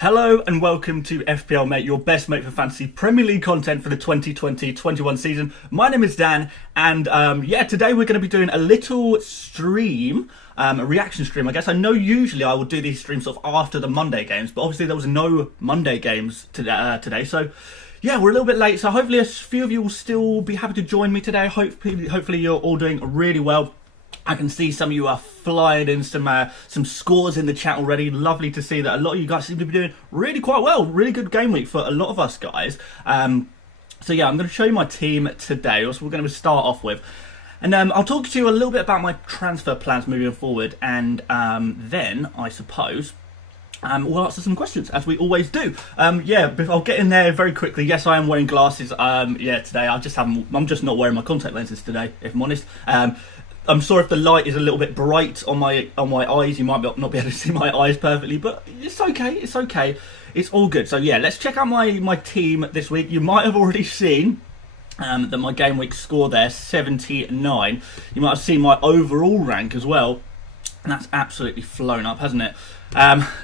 Hello and welcome to FPL Mate, your best mate for fantasy Premier League content for the 2020-21 season. My name is Dan, and today we're going to be doing a little stream, a reaction stream, I guess. I know usually I will do these streams sort of after the Monday games, but obviously there was no Monday games today, so yeah, we're a little bit late. So hopefully a few of you will still be happy to join me today. Hopefully you're all doing really well. I can see some of you are flying in some scores in the chat already. Lovely to see that a lot of you guys seem to be doing really quite well. Really good game week for a lot of us guys. So yeah, I'm going to show you my team today. That's what we're going to start off with. And I'll talk to you a little bit about my transfer plans moving forward. And then, I suppose, we'll answer some questions, as we always do. I'll get in there very quickly. Yes, I am wearing glasses. Today I'm just not wearing my contact lenses today, if I'm honest. I'm sorry if the light is a little bit bright on my eyes. You might not be able to see my eyes perfectly, but it's okay. It's okay. It's all good. So yeah, let's check out my team this week. You might have already seen that my game week score there, 79. You might have seen my overall rank as well, and that's absolutely flown up, hasn't it?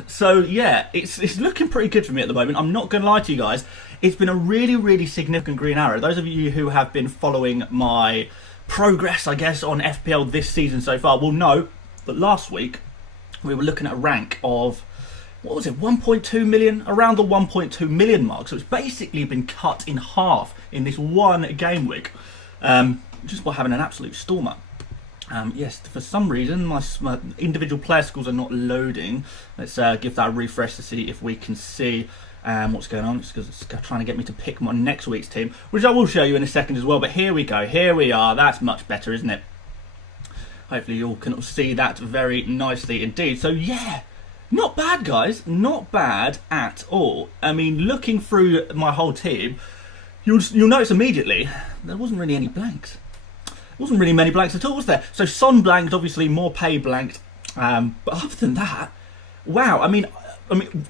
So yeah, it's looking pretty good for me at the moment. I'm not going to lie to you guys. It's been a really significant green arrow. Those of you who have been following my progress, I guess, on FPL this season so far will know that last week we were looking at a rank of, what was it, 1.2 million, around the 1.2 million mark. So it's basically been cut in half in this one game week, just by having an absolute stormer. Yes, for some reason my individual player scores are not loading. Let's give that a refresh to see if we can see what's going on. It's because it's trying to get me to pick my next week's team, which I will show you in a second as well. But here we go. Here we are. That's much better, isn't it? Hopefully you all can see that very nicely indeed. So yeah, not bad, guys. Not bad at all. I mean, looking through my whole team, you'll notice immediately there wasn't really any blanks. Wasn't really many blanks at all, was there? So Son blanked, obviously Morpay blanked, but other than that, wow. I mean,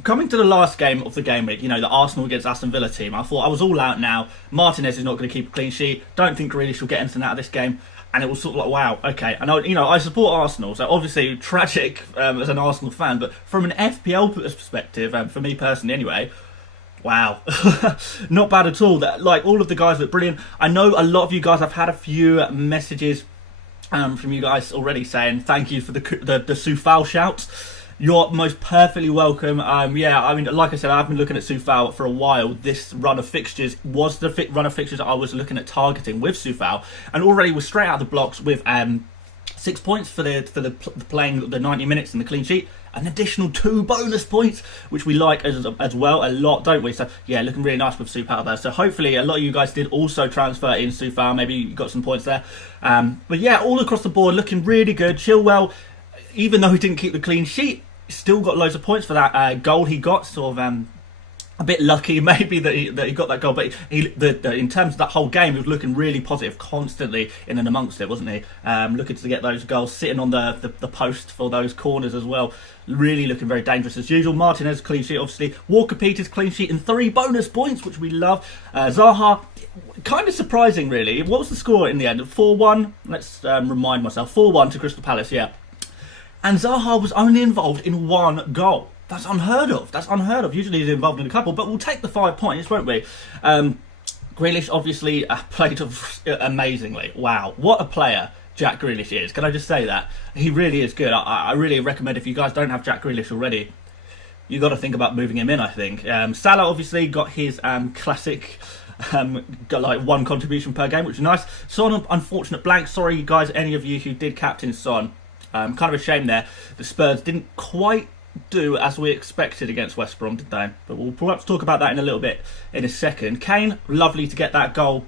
coming to the last game of the game week, you know, the Arsenal against Aston Villa team, I thought I was all out now. Martinez is not going to keep a clean sheet. Don't think Grealish will get anything out of this game. And it was sort of like, wow, okay. And I support Arsenal, so obviously tragic as an Arsenal fan, but from an FPL perspective, for me personally anyway, wow, not bad at all. Like, all of the guys look brilliant. I know a lot of you guys, I've had a few messages from you guys already saying thank you for the Soufal shouts. You're most perfectly welcome. I mean, like I said, I've been looking at Soufal for a while. This run of fixtures was the run of fixtures I was looking at targeting with Soufal, and already was straight out of the blocks with 6 points for the playing the 90 minutes and the clean sheet. An additional 2 bonus points, which we like as well a lot, don't we? So yeah, looking really nice with Soufal there. So hopefully a lot of you guys did also transfer in Soufal. Maybe you got some points there. But yeah, all across the board looking really good. Chilwell, even though he didn't keep the clean sheet, still got loads of points for that goal he got. Sort of a bit lucky maybe that he got that goal, but in terms of that whole game, he was looking really positive constantly in and amongst it, wasn't he? Looking to get those goals, sitting on the post for those corners as well. Really looking very dangerous as usual. Martinez clean sheet, obviously. Walker-Peters clean sheet and 3 bonus points, which we love. Zaha, kind of surprising really. What was the score in the end? 4-1? Let's remind myself. 4-1 to Crystal Palace, yeah. And Zaha was only involved in 1 goal. That's unheard of. That's unheard of. Usually he's involved in a couple, but we'll take the 5 points, won't we? Grealish obviously played amazingly. Wow, what a player Jack Grealish is. Can I just say that? He really is good. I really recommend, if you guys don't have Jack Grealish already, you've got to think about moving him in, I think. Salah obviously got his classic, got like 1 contribution per game, which is nice. Son, unfortunate blank. Sorry, guys, any of you who did captain Son. Kind of a shame there. The Spurs didn't quite do as we expected against West Brom, did they? But we'll perhaps talk about that in a little bit in a second. Kane, lovely to get that goal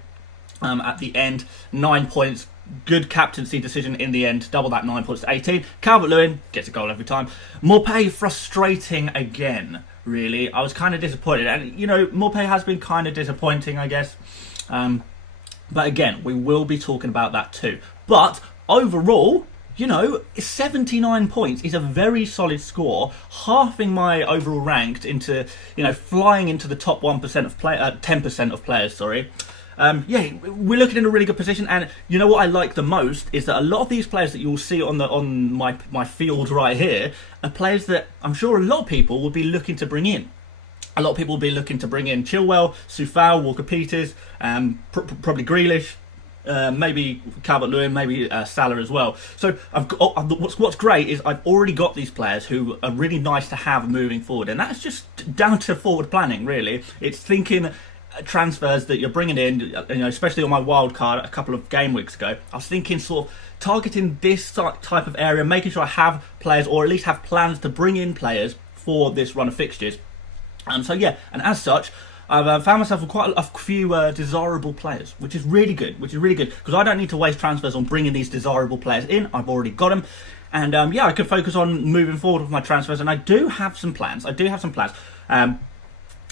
at the end. 9 points. Good captaincy decision in the end. Double that 9 points to 18. Calvert-Lewin gets a goal every time. Morpay, frustrating again, really. I was kind of disappointed. And, you know, Morpay has been kind of disappointing, I guess. But again, we will be talking about that too. But overall, you know, 79 points is a very solid score, halving my overall ranked into, you know, flying into the top 1% of 10% of players, sorry. Yeah, we're looking in a really good position, and you know what I like the most is that a lot of these players that you'll see on my field right here are players that I'm sure a lot of people will be looking to bring in. A lot of people will be looking to bring in Chilwell, Soufal, Walker-Peters, probably Grealish, maybe Calvert-Lewin, maybe Salah as well. So what's great is I've already got these players who are really nice to have moving forward, and that's just down to forward planning, really. It's thinking transfers that you're bringing in, especially on my wild card a couple of game weeks ago. I was thinking sort of targeting this type of area, making sure I have players, or at least have plans to bring in players for this run of fixtures. So yeah, and as such, I've found myself with quite a few desirable players, which is really good. Because I don't need to waste transfers on bringing these desirable players in. I've already got them, and yeah, I can focus on moving forward with my transfers. And I do have some plans.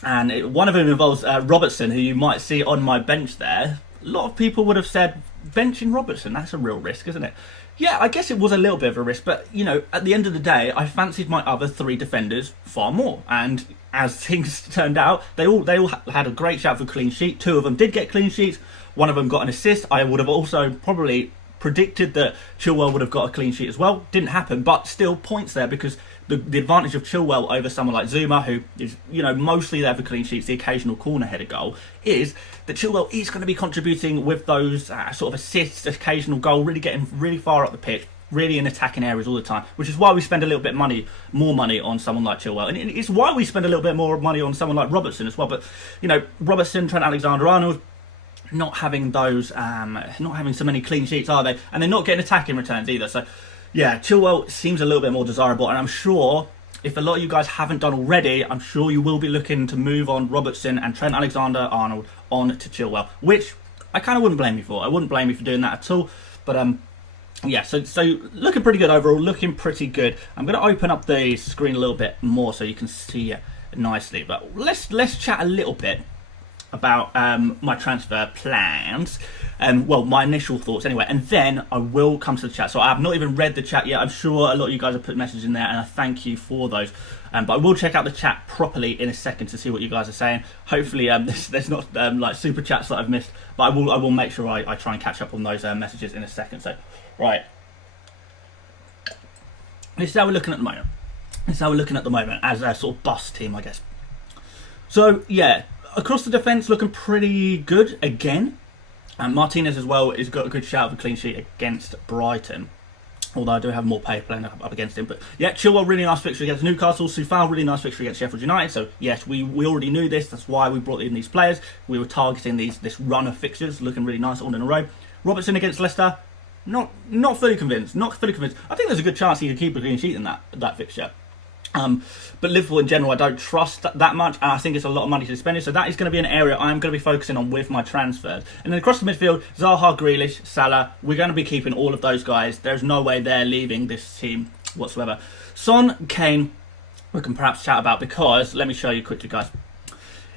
And one of them involves Robertson, who you might see on my bench there. A lot of people would have said, benching Robertson, that's a real risk, isn't it? Yeah, I guess it was a little bit of a risk, but, at the end of the day, I fancied my other three defenders far more. And as things turned out, they all had a great shout for clean sheet. Two of them did get clean sheets. One of them got an assist. I would have also probably predicted that Chilwell would have got a clean sheet as well. Didn't happen, but still points there, because the advantage of Chilwell over someone like Zuma, who is, mostly there for clean sheets, the occasional corner header goal, is that Chilwell is going to be contributing with those sort of assists, occasional goal, really getting really far up the pitch, really in attacking areas all the time, which is why we spend a little bit more money on someone like Chilwell, and it's why we spend a little bit more money on someone like Robertson as well. But Robertson, Trent Alexander-Arnold, not having so many clean sheets, are they? And they're not getting attacking returns either. So yeah, Chilwell seems a little bit more desirable, and I'm sure if a lot of you guys haven't done already, I'm sure you will be looking to move on Robertson and Trent Alexander-Arnold on to Chilwell, which I kind of wouldn't blame you for. I wouldn't blame you for doing that at all. But yeah, so looking pretty good overall, looking pretty good. I'm going to open up the screen a little bit more so you can see it nicely. But let's chat a little bit about my transfer plans. Well, my initial thoughts anyway, and then I will come to the chat. So I have not even read the chat yet. I'm sure a lot of you guys have put messages in there, and I thank you for those. But I will check out the chat properly in a second to see what you guys are saying. Hopefully there's not like super chats that I've missed, but I will make sure I try and catch up on those messages in a second. So right, this is how we're looking at the moment. As a sort of bust team, I guess. So yeah, across the defence, looking pretty good again. And Martinez as well has got a good shout of a clean sheet against Brighton. Although I do have more pay playing up against him. But yeah, Chilwell, really nice fixture against Newcastle. Soufal, really nice fixture against Sheffield United. So yes, we already knew this. That's why we brought in these players. We were targeting this run of fixtures, looking really nice all in a row. Robertson against Leicester, not fully convinced. I think there's a good chance he could keep a clean sheet in that fixture. But Liverpool in general, I don't trust that much, and I think it's a lot of money to spend. So that is going to be an area I'm going to be focusing on with my transfers. And then across the midfield, Zaha, Grealish, Salah, we're going to be keeping all of those guys. There's no way they're leaving this team whatsoever. Son, Kane, we can perhaps chat about, because let me show you quickly, guys.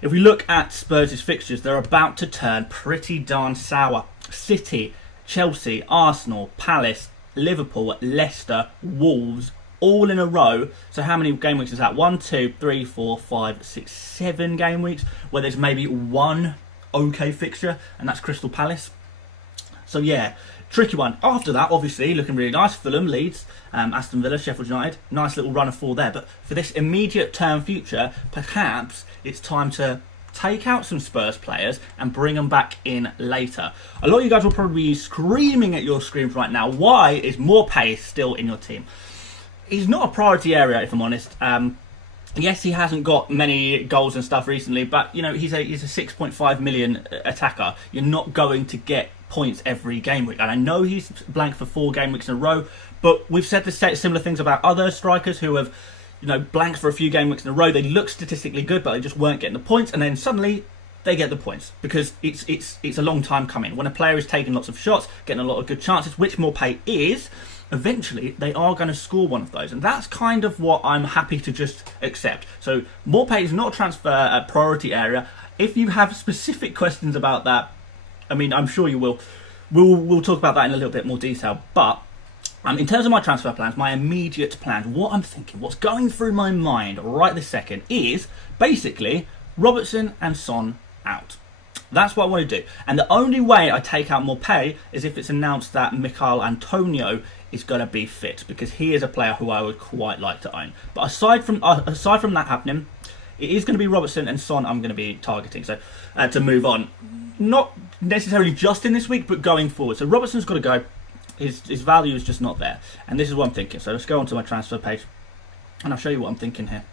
If we look at Spurs' fixtures, they're about to turn pretty darn sour. City, Chelsea, Arsenal, Palace, Liverpool, Leicester, Wolves, all in a row. So how many game weeks is that? 1, 2, 3, 4, 5, 6, 7 game weeks where there's maybe one okay fixture, and that's Crystal Palace. So yeah, tricky one. After that, obviously, looking really nice. Fulham, Leeds, Aston Villa, Sheffield United. Nice little run of 4 there. But for this immediate term future, perhaps it's time to take out some Spurs players and bring them back in later. A lot of you guys will probably be screaming at your screens right now, why is Maupay still in your team? He's not a priority area, if I'm honest. Yes, he hasn't got many goals and stuff recently, but he's a 6.5 million attacker. You're not going to get points every game week, and I know he's blank for 4 game weeks in a row. But we've said similar things about other strikers who have, blanked for a few game weeks in a row. They look statistically good, but they just weren't getting the points, and then suddenly they get the points because it's a long time coming. When a player is taking lots of shots, getting a lot of good chances, which Maupay is, eventually they are going to score one of those, and that's kind of what I'm happy to just accept. So Maupay is not a transfer priority area. If you have specific questions about that, I mean, I'm sure you will. We'll talk about that in a little bit more detail. But in terms of my transfer plans, my immediate plans, what I'm thinking, what's going through my mind right this second is basically Robertson and Son out. That's what I want to do. And the only way I take out Maupay is if it's announced that Michail Antonio is going to be fit, because he is a player who I would quite like to own. But aside from that happening, it is going to be Robertson and Son I'm going to be targeting. So to move on, not necessarily just in this week, but going forward. So Robertson's got to go. His value is just not there, and this is what I'm thinking. So let's go onto my transfer page, and I'll show you what I'm thinking here.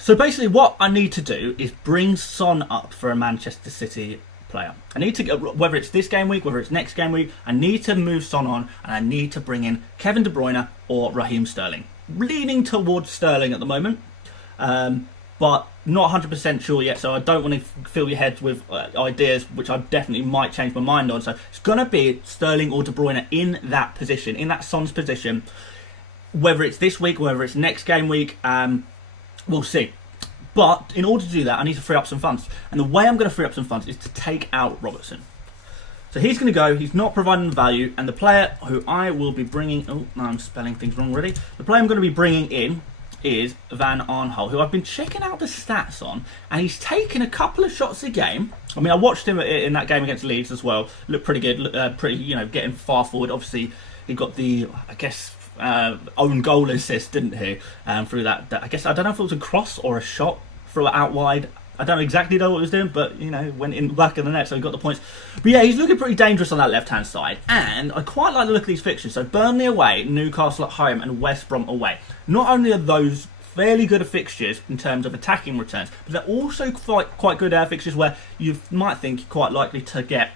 So basically, what I need to do is bring Son up for a Manchester City player. I need to get, whether it's this game week, whether it's next game week, I need to move Son on, and I need to bring in Kevin De Bruyne or Raheem Sterling. Leaning towards Sterling at the moment, but not 100% sure yet, so I don't want to fill your heads with ideas which I definitely might change my mind on. So it's going to be Sterling or De Bruyne in that position, in that Son's position. Whether it's this week, whether it's next game week, we'll see. But in order to do that, I need to free up some funds. And the way I'm going to free up some funds is to take out Robertson. So he's going to go, he's not providing the value, and the player who I will be bringing... Oh, no, I'm spelling things wrong already. The player I'm going to be bringing in is Van Aanholt, who I've been checking out the stats on, and he's taken a couple of shots a game. I mean, I watched him in that game against Leeds as well. Looked pretty good, pretty, getting far forward. Obviously, he got the, I guess, own goal assist, didn't he? Through that, I guess, I don't know if it was a cross or a shot through it out wide. I don't exactly know what he was doing, but, went in the back of the net, so he got the points. But yeah, he's looking pretty dangerous on that left-hand side, and I quite like the look of these fixtures. So Burnley away, Newcastle at home, and West Brom away. Not only are those fairly good fixtures in terms of attacking returns, but they're also quite good fixtures where you might think you're quite likely to get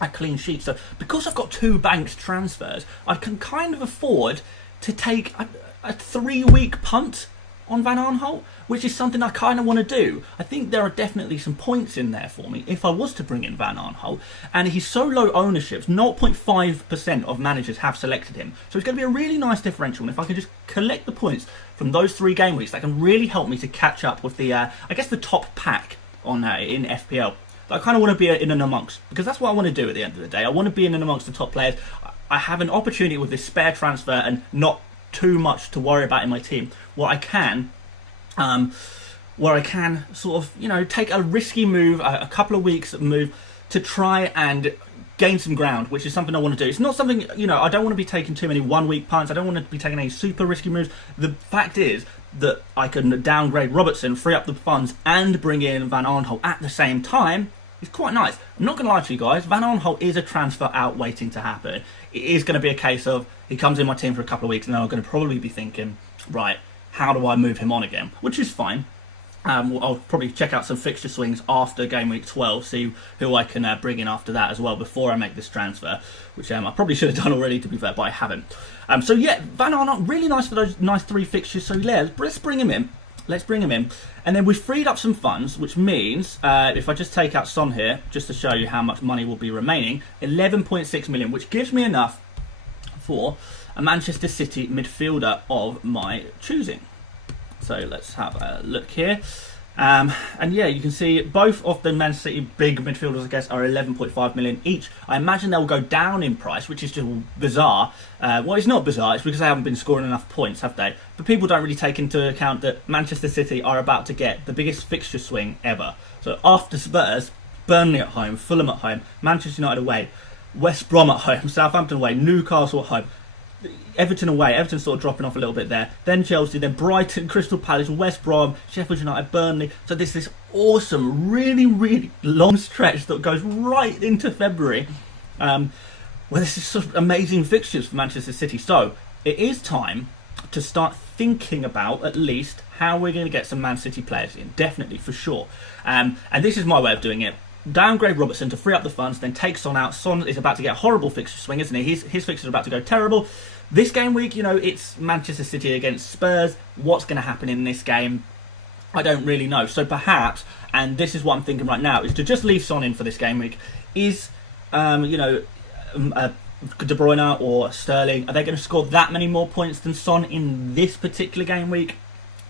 a clean sheet. So because I've got 2 banked transfers, I can kind of afford to take a 3-week punt on Van Aanholt, which is something I kind of want to do. I think there are definitely some points in there for me if I was to bring in Van Aanholt, and he's so low ownership, 0.5% of managers have selected him, so it's going to be a really nice differential, and if I can just collect the points from those 3 game weeks, that can really help me to catch up with the, I guess, the top pack on in FPL. I kind of want to be in and amongst, because that's what I want to do at the end of the day. I want to be in and amongst the top players. I have an opportunity with this spare transfer and not too much to worry about in my team, where I can sort of, take a risky move, a couple of weeks move to try and gain some ground, which is something I want to do. It's not something, I don't want to be taking too many 1-week punts. I don't want to be taking any super risky moves. The fact is that I can downgrade Robertson, free up the funds, and bring in Van Aanholt at the same time. It's quite nice. I'm not going to lie to you guys, Van Aanholt is a transfer out waiting to happen. It is going to be a case of he comes in my team for a couple of weeks and then I'm going to probably be thinking, right, how do I move him on again? Which is fine. I'll probably check out some fixture swings after game week 12, see who I can bring in after that as well before I make this transfer, which I probably should have done already, to be fair, but I haven't. So yeah, Van Aanholt, really nice for those nice 3 fixtures. So yeah, let's bring him in. Let's bring him in. And then we've freed up some funds, which means, if I just take out Son here, just to show you how much money will be remaining, 11.6 million, which gives me enough for a Manchester City midfielder of my choosing. So let's have a look here. And yeah, you can see both of the Man City big midfielders, I guess, are 11.5 million each. I imagine they'll go down in price, which is just bizarre. Well, it's not bizarre, it's because they haven't been scoring enough points, have they? But people don't really take into account that Manchester City are about to get the biggest fixture swing ever. So after Spurs, Burnley at home, Fulham at home, Manchester United away, West Brom at home, Southampton away, Newcastle at home, Everton away. Everton's sort of dropping off a little bit there. Then Chelsea, then Brighton, Crystal Palace, West Brom, Sheffield United, Burnley. So there's this awesome, really, really long stretch that goes right into February, where this is sort of amazing fixtures for Manchester City. So it is time to start thinking about at least how we're going to get some Man City players in. Definitely, for sure. And this is my way of doing it. Downgrade Robertson to free up the funds, then take Son out. Son is about to get a horrible fixture swing, isn't he? His fixtures are about to go terrible. This game week, it's Manchester City against Spurs. What's going to happen in this game? I don't really know. So perhaps, and this is what I'm thinking right now, is to just leave Son in for this game week. Is, De Bruyne or Sterling, are they going to score that many more points than Son in this particular game week?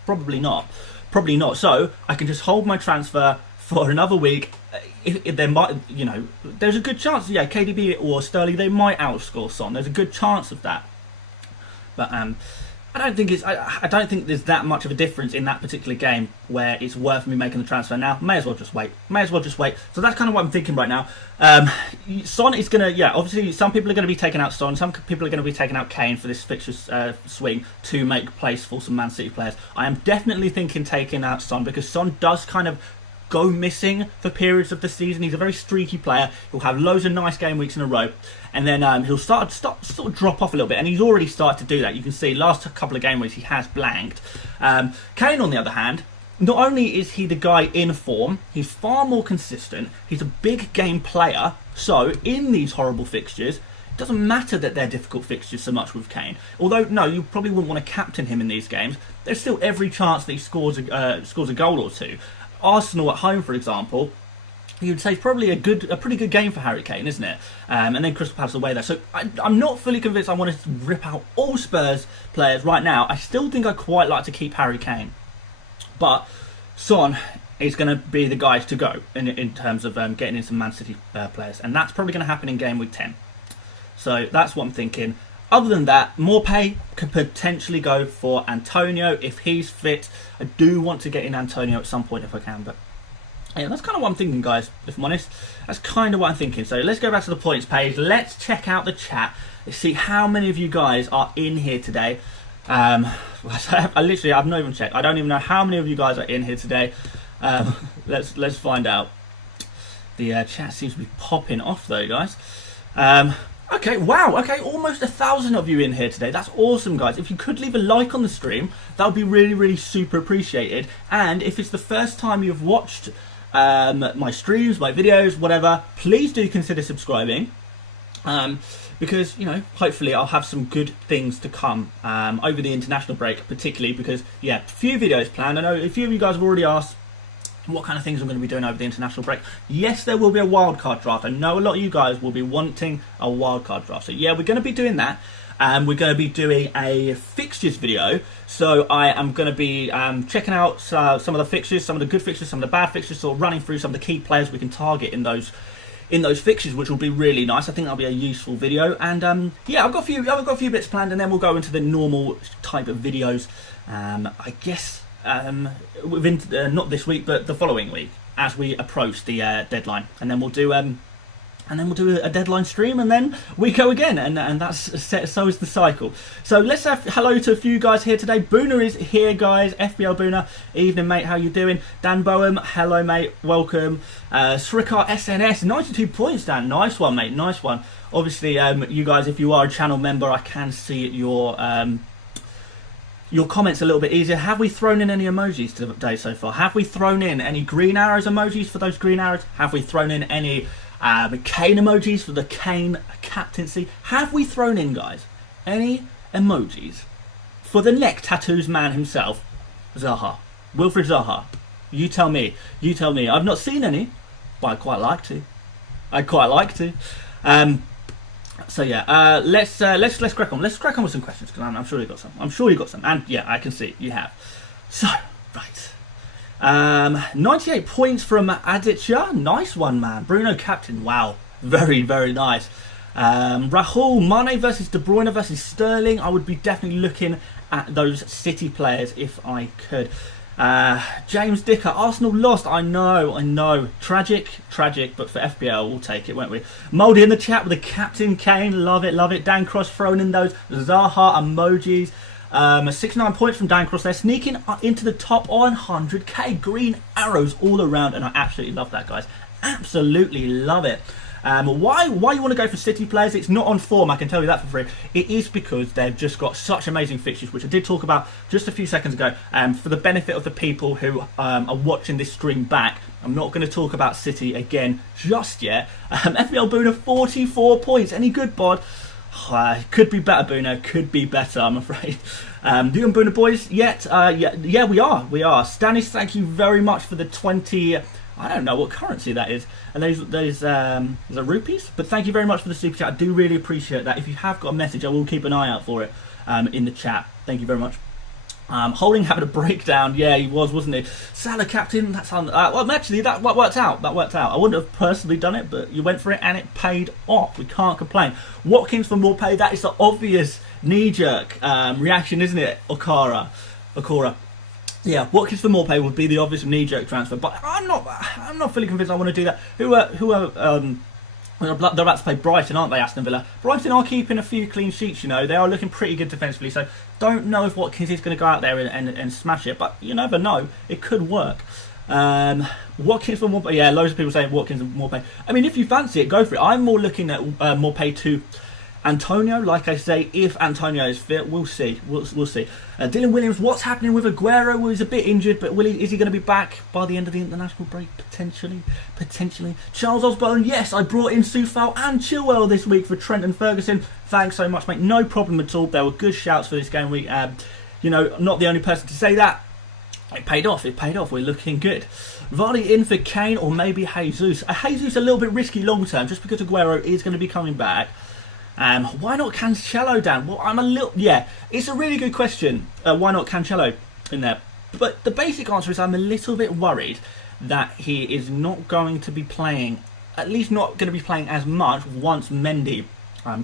Probably not. Probably not. So I can just hold my transfer for another week. If there might, there's a good chance, KDB or Sterling, they might outscore Son. There's a good chance of that. But I don't think there's that much of a difference in that particular game where it's worth me making the transfer now. May as well just wait. So that's kind of what I'm thinking right now. Son is going to, obviously some people are going to be taking out Son. Some people are going to be taking out Kane for this fixture swing to make place for some Man City players. I am definitely thinking taking out Son because Son does kind of go missing for periods of the season. He's a very streaky player. He'll have loads of nice game weeks in a row, and then he'll sort of drop off a little bit, and he's already started to do that. You can see last couple of game weeks he has blanked. Kane, on the other hand, not only is he the guy in form, he's far more consistent. He's a big game player, so in these horrible fixtures, it doesn't matter that they're difficult fixtures so much with Kane. Although, no, you probably wouldn't want to captain him in these games. There's still every chance that he scores a goal or two. Arsenal at home, for example, you'd say probably a pretty good game for Harry Kane, isn't it? And then Crystal Palace away there. So I'm not fully convinced I want to rip out all Spurs players right now. I still think I quite like to keep Harry Kane. But Son is going to be the guy to go in terms of getting in some Man City players. And that's probably going to happen in game week 10. So that's what I'm thinking. Other than that, more pay could potentially go for Antonio if he's fit. I do want to get in Antonio at some point if I can, but yeah, that's kind of what I'm thinking, guys, if I'm honest. That's kind of what I'm thinking. So let's go back to the points page. Let's check out the chat. Let's see how many of you guys are in here today. I've not even checked. I don't even know how many of you guys are in here today. Let's find out. The chat seems to be popping off though, guys. Okay, wow, okay, almost 1,000 of you in here today. That's awesome, guys. If you could leave a like on the stream, that would be really, really super appreciated. And if it's the first time you've watched my streams, my videos, whatever, please do consider subscribing. Because, you know, hopefully I'll have some good things to come over the international break, particularly because, yeah, a few videos planned. I know a few of you guys have already asked what kind of things I'm going to be doing over the international break. Yes, there will be a wildcard draft. I know a lot of you guys will be wanting a wildcard draft. So yeah, we're going to be doing that. We're going to be doing a fixtures video. So I am going to be checking out some of the fixtures, some of the good fixtures, some of the bad fixtures, sort of running through some of the key players we can target in those fixtures, which will be really nice. I think that'll be a useful video. And yeah, I've got a few bits planned, and then we'll go into the normal type of videos. I guess within not this week, but the following week, as we approach the deadline, and then we'll do a deadline stream, and then we go again, and that's set. So is the cycle. So let's have hello to a few guys here today. Boona is here, guys. FPL Boona, evening, mate. How you doing? Dan Boehm, hello, mate. Welcome. Srikar SNS, 92 points, Dan. Nice one, mate. Nice one. Obviously, you guys, if you are a channel member, I can see your comments a little bit easier. Have we thrown in any emojis today so far? Have we thrown in any green arrows emojis for those green arrows? Have we thrown in any Kane emojis for the Kane captaincy? Have we thrown in, guys, any emojis for the neck tattoos man himself, Zaha? Wilfred Zaha. You tell me. You tell me. I've not seen any, but I'd quite like to. So yeah, let's crack on. Let's crack on with some questions, because I'm sure you got some. And yeah, I can see you have. So right, 98 points from Aditya. Nice one, man. Bruno captain. Wow, very, very nice. Rahul, Mane versus De Bruyne versus Sterling. I would be definitely looking at those City players if I could. James Dicker, Arsenal lost. I know. Tragic, but for FPL, we'll take it, won't we? Mouldy in the chat with the Captain Kane. Love it. Dan Cross throwing in those Zaha emojis. 69 points from Dan Cross there. Sneaking into the top 100k. Green arrows all around, and I absolutely love that, guys. Absolutely love it. Why you want to go for City players? It's not on form, I can tell you that for free. It is because they've just got such amazing fixtures, which I did talk about just a few seconds ago. For the benefit of the people who are watching this stream back, I'm not going to talk about City again just yet. FPL Boona, 44 points. Any good, bod? Could be better, Boona. Could be better, I'm afraid. Do you and Boona boys yet? Yeah, we are. Stanis, thank you very much for the 20... I don't know what currency that is. And those are rupees. But thank you very much for the super chat. I do really appreciate that. If you have got a message, I will keep an eye out for it in the chat. Thank you very much. Holding having a breakdown. Yeah, he was, wasn't he? Salah captain. That's well, actually, that worked out. That worked out. I wouldn't have personally done it, but you went for it and it paid off. We can't complain. Watkins for more pay. That is the obvious knee-jerk reaction, isn't it? Okora. Yeah, Watkins for more pay would be the obvious knee-jerk transfer, but I'm not fully convinced I want to do that. They're about to play Brighton, aren't they, Aston Villa? Brighton are keeping a few clean sheets, you know. They are looking pretty good defensively, so don't know if Watkins is going to go out there and smash it, but you never know. It could work. Watkins for more pay. Yeah, loads of people saying Watkins for more pay. I mean, if you fancy it, go for it. I'm more looking at more pay to Antonio. Like I say, if Antonio is fit, we'll see. We'll see. Dylan Williams, what's happening with Aguero? Well, he's a bit injured, but is he going to be back by the end of the international break? Potentially. Charles Osborne, yes, I brought in Soufal and Chilwell this week for Trent and Ferguson. Thanks so much, mate. No problem at all. There were good shouts for this game week. You know, not the only person to say that. It paid off. We're looking good. Vardy in for Kane or maybe Jesus. Jesus a little bit risky long term, just because Aguero is going to be coming back. Why not Cancelo, Dan? Well, yeah, it's a really good question. Why not Cancelo in there? But the basic answer is I'm a little bit worried that he is not going to be playing, at least not going to be playing as much once Mendy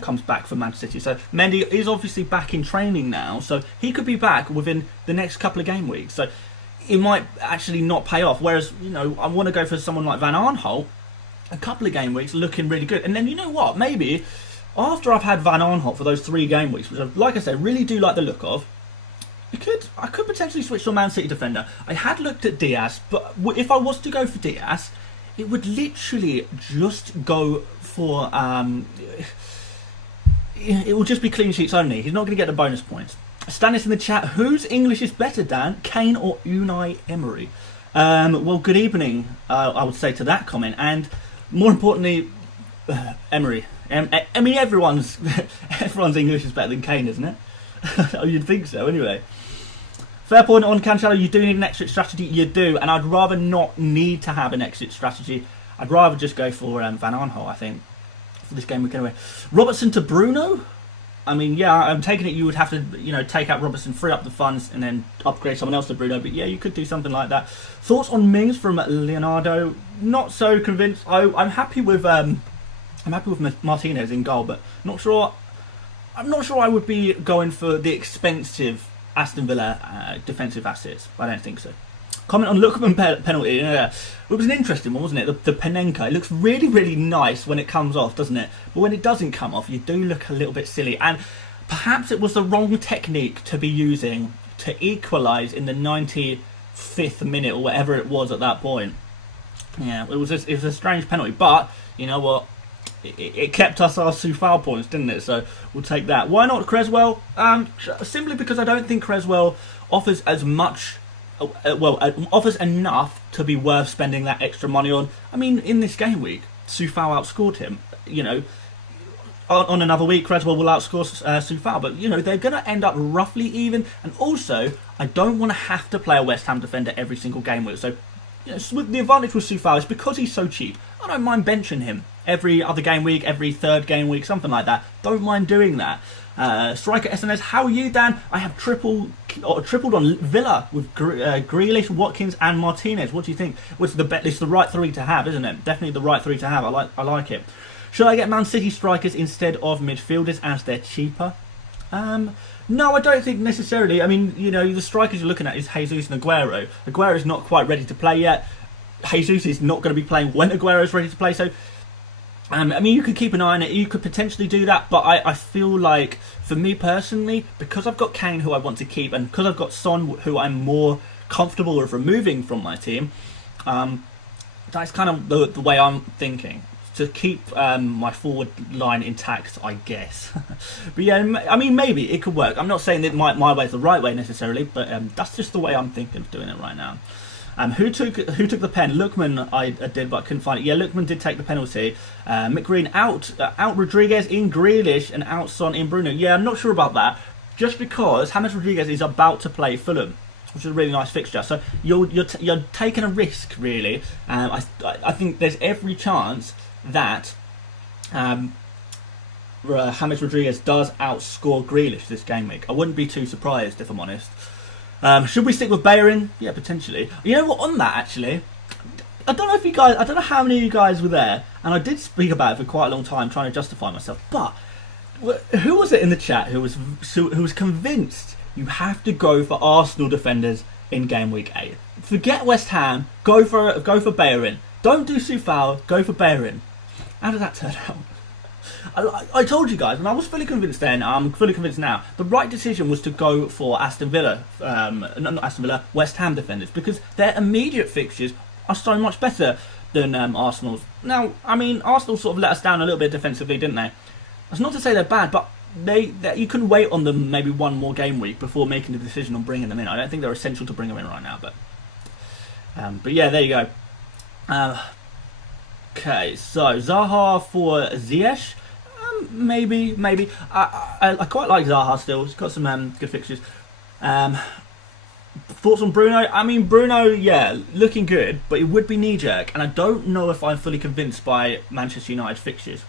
comes back for Man City. So Mendy is obviously back in training now, so he could be back within the next couple of game weeks. So it might actually not pay off. Whereas, you know, I want to go for someone like Van Aanholt, a couple of game weeks looking really good. And then, you know what, maybe after I've had Van Aanholt for those 3 game weeks, which I, like I said, really do like the look of, I could potentially switch to a Man City defender. I had looked at Diaz, but if I was to go for Diaz, it would literally just go for it will just be clean sheets only. He's not going to get the bonus points. Stannis in the chat, whose English is better, Dan? Kane or Unai Emery? Well, good evening, I would say to that comment, and more importantly, Emery. I mean, everyone's English is better than Kane, isn't it? Oh, you'd think so, anyway. Fair point on Cancelo. You do need an exit strategy. You do, and I'd rather not need to have an exit strategy. I'd rather just go for Van Aanholt, I think, for this game week anyway. Robertson to Bruno. I mean, yeah, I'm taking it you would have to, you know, take out Robertson, free up the funds, and then upgrade someone else to Bruno. But yeah, you could do something like that. Thoughts on Mings from Leonardo? Not so convinced. I'm happy with Martinez in goal, but I'm not sure I would be going for the expensive Aston Villa defensive assets. I don't think so. Comment on Lookman penalty. Yeah. It was an interesting one, wasn't it? The Panenka. It looks really, really nice when it comes off, doesn't it? But when it doesn't come off, you do look a little bit silly. And perhaps it was the wrong technique to be using to equalise in the 95th minute or whatever it was at that point. Yeah, it was a strange penalty. But, you know what? It kept us our Soufal points, didn't it? So we'll take that. Why not Creswell? Simply because I don't think Creswell offers as much, offers enough to be worth spending that extra money on. I mean, in this game week, Soufal outscored him. You know, on another week, Creswell will outscore Soufal. But, you know, they're going to end up roughly even. And also, I don't want to have to play a West Ham defender every single game week. So, you know, the advantage with Soufal is because he's so cheap, I don't mind benching him every other game week, every third game week, something like that. Don't mind doing that. Striker SNS, how are you, Dan? I have tripled on Villa with Grealish, Watkins, and Martinez. What do you think? It's the right 3 to have, isn't it? Definitely the right 3 to have. I like it. Should I get Man City strikers instead of midfielders as they're cheaper? No, I don't think necessarily. I mean, you know, the strikers you're looking at is Jesus and Aguero. Aguero's not quite ready to play yet. Jesus is not going to be playing when Aguero's ready to play. So, I mean, you could keep an eye on it. You could potentially do that. But I feel like, for me personally, because I've got Kane, who I want to keep, and because I've got Son, who I'm more comfortable with removing from my team, that's kind of the way I'm thinking. To keep my forward line intact, I guess. But yeah, I mean, maybe it could work. I'm not saying that my way is the right way necessarily, but that's just the way I'm thinking of doing it right now. Who took the pen? Lookman, I did, but I couldn't find it. Yeah, Lookman did take the penalty. McGreen out Rodriguez in Grealish and out Son in Bruno. Yeah, I'm not sure about that. Just because James Rodriguez is about to play Fulham, which is a really nice fixture. So you're taking a risk, really. I think there's every chance that James Rodriguez does outscore Grealish this game week. I wouldn't be too surprised, if I'm honest. Should we stick with Bayern? Yeah, potentially. You know what? On that, actually, I don't know if you guys, I don't know how many of you guys were there, and I did speak about it for quite a long time, trying to justify myself. But who was it in the chat who was convinced you have to go for Arsenal defenders in game week 8? Forget West Ham. Go for Bayern. Don't do Soufal. Go for Bayern. How did that turn out? I told you guys, and I was fully convinced then, I'm fully convinced now, the right decision was to go for Aston Villa, not Aston Villa, West Ham defenders, because their immediate fixtures are so much better than Arsenal's. Now, I mean, Arsenal sort of let us down a little bit defensively, didn't they? That's not to say they're bad, but you can wait on them maybe one more game week before making the decision on bringing them in. I don't think they're essential to bring them in right now, but yeah, there you go. Okay, so Zaha for Ziyech. Maybe. I quite like Zaha still. He's got some good fixtures. Thoughts on Bruno? I mean, Bruno, yeah, looking good, but it would be knee-jerk, and I don't know if I'm fully convinced by Manchester United fixtures.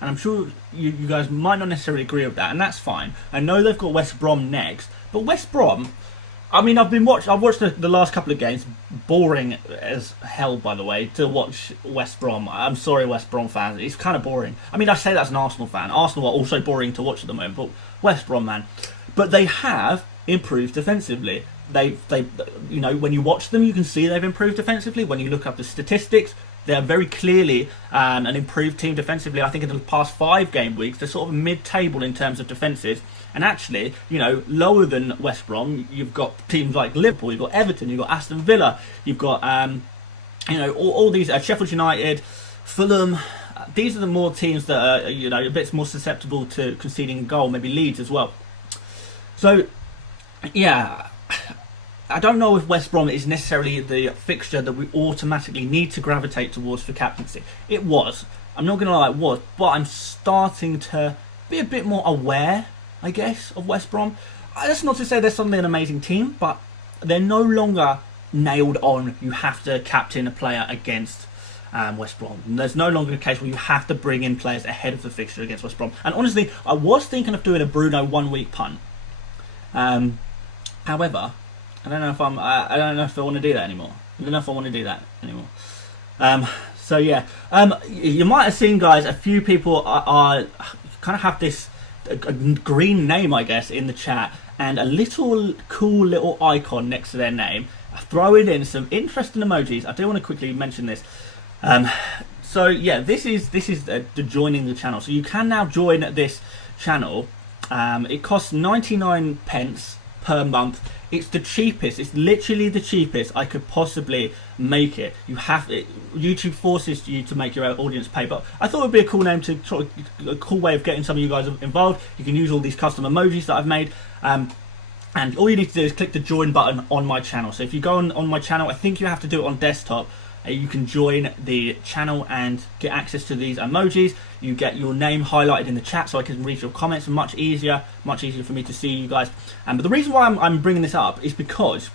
And I'm sure you guys might not necessarily agree with that, and that's fine. I know they've got West Brom next, but West Brom, I mean, I've watched the last couple of games. Boring as hell, by the way, to watch West Brom. I'm sorry, West Brom fans. It's kind of boring. I mean, I say that as an Arsenal fan. Arsenal are also boring to watch at the moment, but West Brom, man. But they have improved defensively. They, you know, when you watch them, you can see they've improved defensively. When you look up the statistics, they're very clearly an improved team defensively. I think in the past 5 game weeks, they're sort of mid-table in terms of defences. And actually, you know, lower than West Brom, you've got teams like Liverpool, you've got Everton, you've got Aston Villa, you've got, you know, all these, Sheffield United, Fulham. These are the more teams that are, you know, a bit more susceptible to conceding a goal, maybe Leeds as well. So, yeah, I don't know if West Brom is necessarily the fixture that we automatically need to gravitate towards for captaincy. It was. I'm not going to lie, it was. But I'm starting to be a bit more aware, I guess, of West Brom. That's not to say they're suddenly an amazing team, but they're no longer nailed on. You have to captain a player against West Brom. There's no longer a case where you have to bring in players ahead of the fixture against West Brom. And honestly, I was thinking of doing a Bruno 1 week punt. However, I don't know if I don't know if I want to do that anymore. So yeah, you might have seen, guys, a few people are kind of have this a green name, I guess, in the chat, and a little cool little icon next to their name, throwing in some interesting emojis. I do want to quickly mention this. So yeah, this is the joining the channel. So you can now join this channel. It costs 99 pence per month. It's the cheapest. It's literally the cheapest I could possibly make it. YouTube forces you to make your audience pay, but I thought it would be a cool name to try, a cool way of getting some of you guys involved. You can use all these custom emojis that I've made, and all you need to do is click the join button on my channel. So if you go on my channel, I think you have to do it on desktop. You can join the channel and get access to these emojis. You get your name highlighted in the chat so I can read your comments. Much easier for me to see you guys. But the reason why I'm bringing this up is because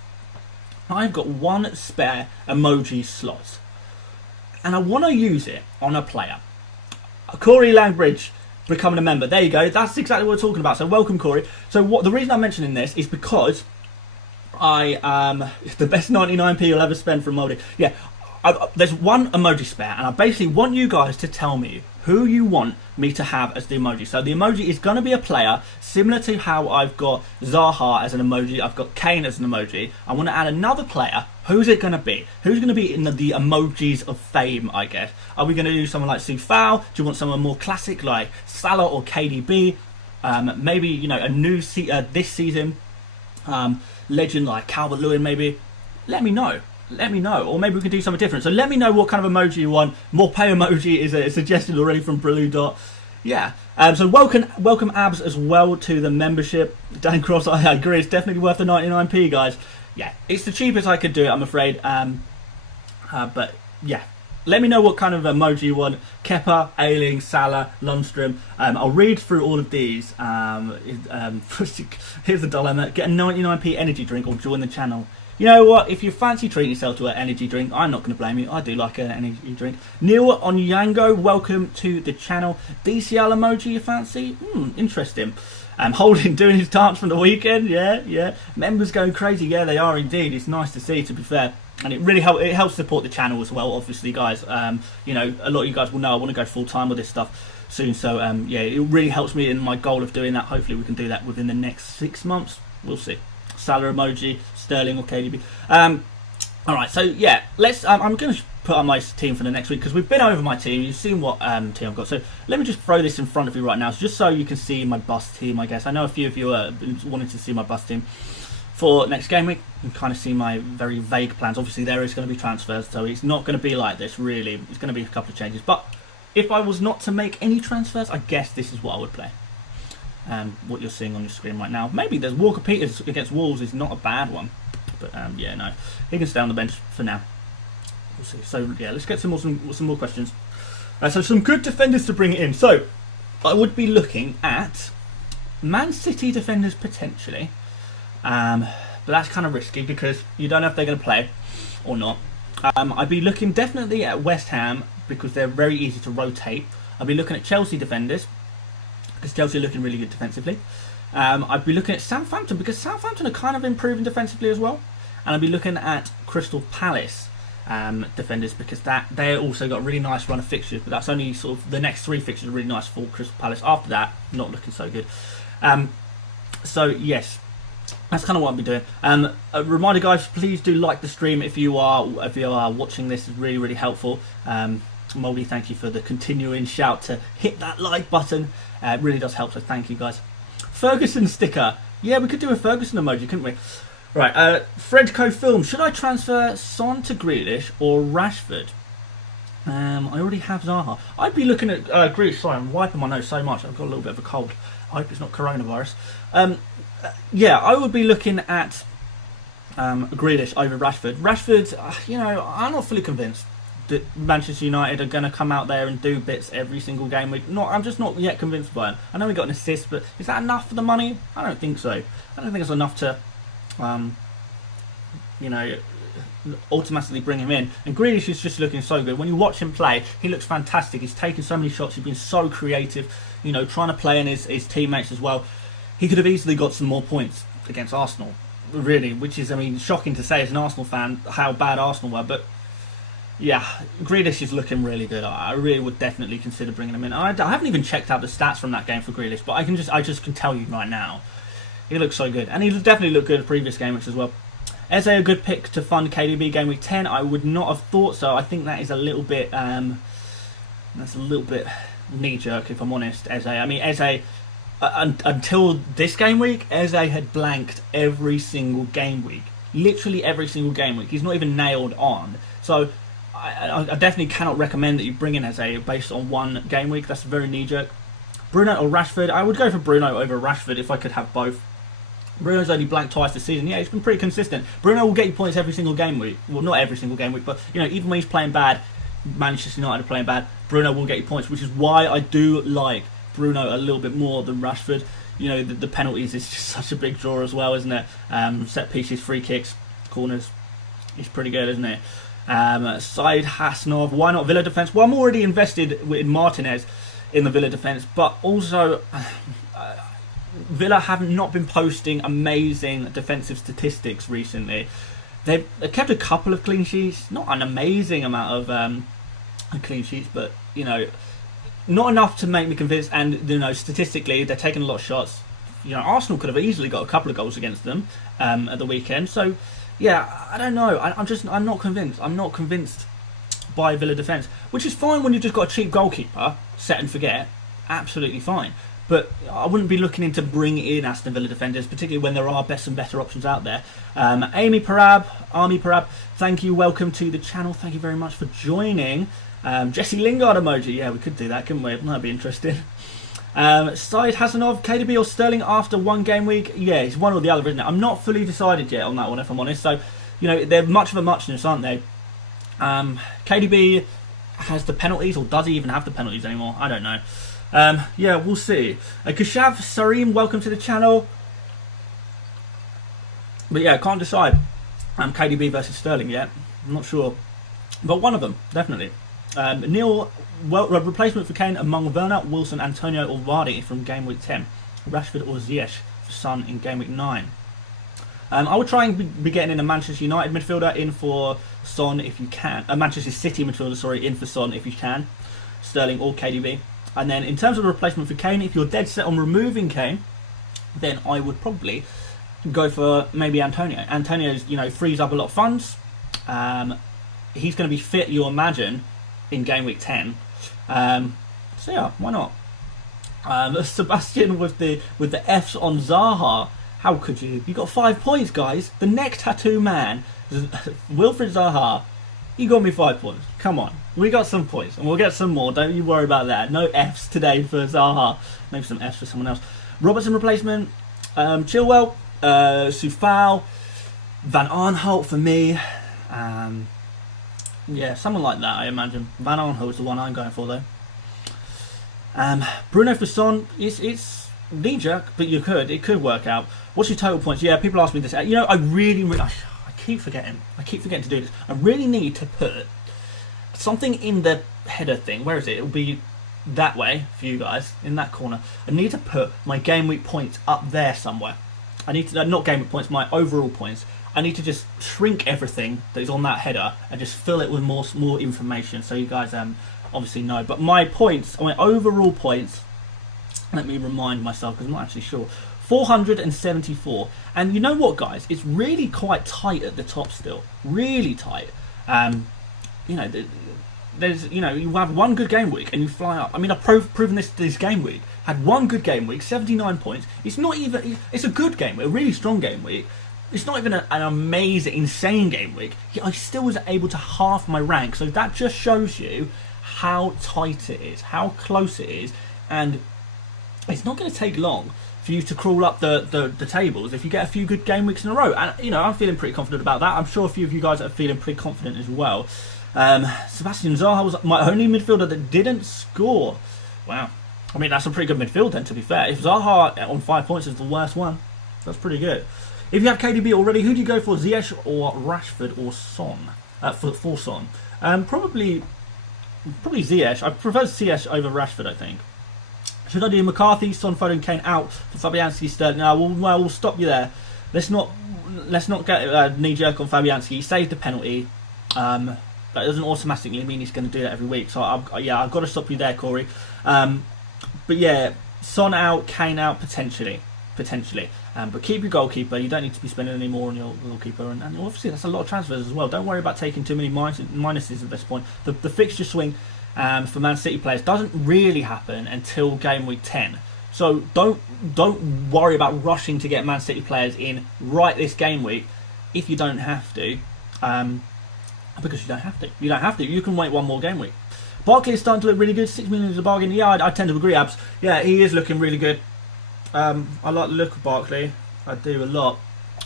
I've got 1 spare emoji slot, and I want to use it on a player. Corey Langbridge becoming a member. There you go. That's exactly what we're talking about. So welcome, Corey. So the reason I'm mentioning this is because I the best 99p you'll ever spend for a emoji. Yeah. There's 1 emoji spare, and I basically want you guys to tell me who you want me to have as the emoji. So the emoji is going to be a player, similar to how I've got Zaha as an emoji, I've got Kane as an emoji. I want to add another player. Who's it going to be? Who's going to be in the emojis of fame, I guess? Are we going to do someone like Soufal? Do you want someone more classic like Salah or KDB? Maybe, you know, a new this season legend like Calvert-Lewin maybe? Let me know, or maybe we can do something different. So let me know what kind of emoji you want. More pay emoji is suggested already from Blue Dot. Yeah. So welcome Abs as well to the membership. Dan Cross, I agree, it's definitely worth the 99p, guys. Yeah, it's the cheapest I could do it, I'm afraid. But yeah, let me know what kind of emoji you want. Kepa, Ayling, Salah, Lundstrom. I'll read through all of these. Here's the dilemma: get a 99p energy drink or join the channel. You know what? If you fancy treating yourself to an energy drink, I'm not going to blame you. I do like an energy drink. Neil on Yango, welcome to the channel. DCL emoji you fancy? Interesting. Holding doing his dance from the weekend. Yeah. Members going crazy. Yeah, they are indeed. It's nice to see, to be fair. And it really helps support the channel as well, obviously, guys. You know, a lot of you guys will know I want to go full-time with this stuff soon. So, yeah, it really helps me in my goal of doing that. Hopefully we can do that within the next 6 months. We'll see. Salah emoji, Sterling or KDB. Alright, so, yeah, let's. I'm going to put on my team for the next week because we've been over my team. You've seen what team I've got. So let me just throw this in front of you right now, just so you can see my bus team, I guess. I know a few of you are wanting to see my bus team. For next game week, you can kind of see my very vague plans. Obviously, there is going to be transfers, so it's not going to be like this, really. It's going to be a couple of changes. But if I was not to make any transfers, I guess this is what I would play. What you're seeing on your screen right now. Maybe there's Walker Peters against Wolves is not a bad one. But, yeah, no. He can stay on the bench for now. We'll see. So, yeah, let's get some more questions. So, some good defenders to bring in. So, I would be looking at Man City defenders potentially. But that's kind of risky because you don't know if they're going to play or not. I'd be looking definitely at West Ham because they're very easy to rotate. I'd be looking at Chelsea defenders because Chelsea are looking really good defensively. I'd be looking at Southampton because Southampton are kind of improving defensively as well. And I'd be looking at Crystal Palace defenders because they also got a really nice run of fixtures. But that's only sort of the next 3 fixtures are really nice for Crystal Palace. After that, not looking so good. So, yes. That's kind of what I'll be doing. A reminder, guys, please do like the stream if you are watching this. It's really, really helpful. Moldy, thank you for the continuing shout to hit that like button. It really does help, so thank you, guys. Ferguson sticker. Yeah, we could do a Ferguson emoji, couldn't we? Right, Fredco Film. Should I transfer Son to Grealish or Rashford? I already have Zaha. I'd be looking at Grealish. Sorry, I'm wiping my nose so much. I've got a little bit of a cold. I hope it's not coronavirus. Yeah, I would be looking at Grealish over Rashford. Rashford, you know, I'm not fully convinced that Manchester United are going to come out there and do bits every single game week. I'm just not yet convinced by him. I know he got an assist, but is that enough for the money? I don't think so. I don't think it's enough to, you know, automatically bring him in. And Grealish is just looking so good. When you watch him play, he looks fantastic. He's taken so many shots. He's been so creative, you know, trying to play in his teammates as well. He could have easily got some more points against Arsenal, really, which is, I mean, shocking to say as an Arsenal fan how bad Arsenal were. But, yeah, Grealish is looking really good. I really would definitely consider bringing him in. I haven't even checked out the stats from that game for Grealish, but I just can tell you right now, he looks so good. And he definitely looked good at previous game weeks as well. Eze a good pick to fund KDB game week 10? I would not have thought so. I think that is a little bit, knee-jerk, if I'm honest, Eze. I mean, Eze... until this game week, Eze had blanked every single game week. Literally every single game week. He's not even nailed on. So, I definitely cannot recommend that you bring in Eze based on one game week. That's very knee-jerk. Bruno or Rashford? I would go for Bruno over Rashford if I could have both. Bruno's only blanked twice this season. Yeah, he's been pretty consistent. Bruno will get you points every single game week. Well, not every single game week, but, you know, even when he's playing bad, Manchester United are playing bad, Bruno will get you points, which is why I do like Bruno a little bit more than Rashford. You know, the penalties is just such a big draw as well, isn't it? Set pieces, free kicks, corners. It's pretty good, isn't it? Said Hassanov. Why not Villa defence? Well, I'm already invested in Martinez in the Villa defence, but also Villa have not been posting amazing defensive statistics recently. They've kept a couple of clean sheets, not an amazing amount of clean sheets, but, you know, not enough to make me convinced. And, you know, statistically, they're taking a lot of shots. You know, Arsenal could have easily got a couple of goals against them at the weekend. So, yeah, I don't know. I'm not convinced. I'm not convinced by Villa defence, which is fine when you've just got a cheap goalkeeper, set and forget. Absolutely fine. But I wouldn't be looking in to bring in Aston Villa defenders, particularly when there are best and better options out there. Army Parab, thank you. Welcome to the channel. Thank you very much for joining. Jesse Lingard emoji. Yeah, we could do that, couldn't we? That'd be interesting. Said Hassanov, KDB or Sterling after one game week? Yeah, it's one or the other, isn't it? I'm not fully decided yet on that one, if I'm honest. So, you know, they're much of a muchness, aren't they? KDB has the penalties, or does he even have the penalties anymore? I don't know. Yeah, we'll see. Kashav Sarim, welcome to the channel. But yeah, can't decide. KDB versus Sterling yet. I'm not sure, but one of them definitely. Neil, replacement for Kane among Werner, Wilson, Antonio, or Vardy from game week 10. Rashford or Ziyech for Son in game week 9. I would try and be getting in a Manchester United midfielder in for Son if you can. A Manchester City midfielder, sorry, in for Son if you can. Sterling or KDB. And then in terms of the replacement for Kane, if you're dead set on removing Kane, then I would probably go for maybe Antonio. Antonio's, frees up a lot of funds. He's going to be fit, you imagine, in game week 10. So yeah, why not? Sebastian with the F's on Zaha. How could you? You got 5 points, guys. The neck tattoo man, Wilfried Zaha. He got me 5 points. Come on, we got some points, and we'll get some more. Don't you worry about that. No F's today for Zaha. Maybe some F's for someone else. Robertson replacement. Chilwell, Sufal, Van Aanholt for me. Yeah, someone like that, I imagine. Van Aanholt is the one I'm going for, though. Bruno for Son. It's knee-jerk, but it could work out. What's your total points? Yeah, people ask me this. I keep forgetting. I keep forgetting to do this. I really need to put something in the header thing. Where is it? It'll be that way for you guys, in that corner. I need to put my game week points up there somewhere. I need to, not game week points, my overall points. I need to just shrink everything that is on that header and just fill it with more information, so you guys obviously know. But my points, my overall points, let me remind myself because I'm not actually sure. 474. And you know what, guys? It's really quite tight at the top still. Really tight. There's you have one good game week and you fly up. I mean, I've proven this game week. Had one good game week, 79 points. It's not even. It's a good game week, a really strong game week. It's not even an amazing, insane game week. Yet I still was able to half my rank. So that just shows you how tight it is, how close it is, and it's not going to take long for you to crawl up the tables if you get a few good game weeks in a row. And I'm feeling pretty confident about that. I'm sure a few of you guys are feeling pretty confident as well. Sebastian Zaha was my only midfielder that didn't score. Wow. I mean, that's a pretty good midfield then, to be fair. If Zaha on 5 points is the worst one, that's pretty good. If you have KDB already, who do you go for? Ziyech or Rashford or Son? For Son. Probably Ziyech. I prefer Ziyech over Rashford, I think. Should I do McCarthy, Son, Foden, Kane out for Fabianski, Sterling? No, we'll stop you there. Let's not get knee-jerk on Fabianski. He saved the penalty. That doesn't automatically mean he's going to do that every week. So, I've got to stop you there, Corey. But yeah, Son out, Kane out, potentially. But keep your goalkeeper. You don't need to be spending any more on your goalkeeper. And obviously, that's a lot of transfers as well. Don't worry about taking too many minuses at this point. The fixture swing for Man City players doesn't really happen until game week 10. So don't worry about rushing to get Man City players in right this game week if you don't have to. Because you don't have to. You don't have to. You can wait one more game week. Barkley is starting to look really good. 6 million is a bargain. Yeah, I tend to agree, Abs. Yeah, he is looking really good. I like the look of Barkley. I do a lot.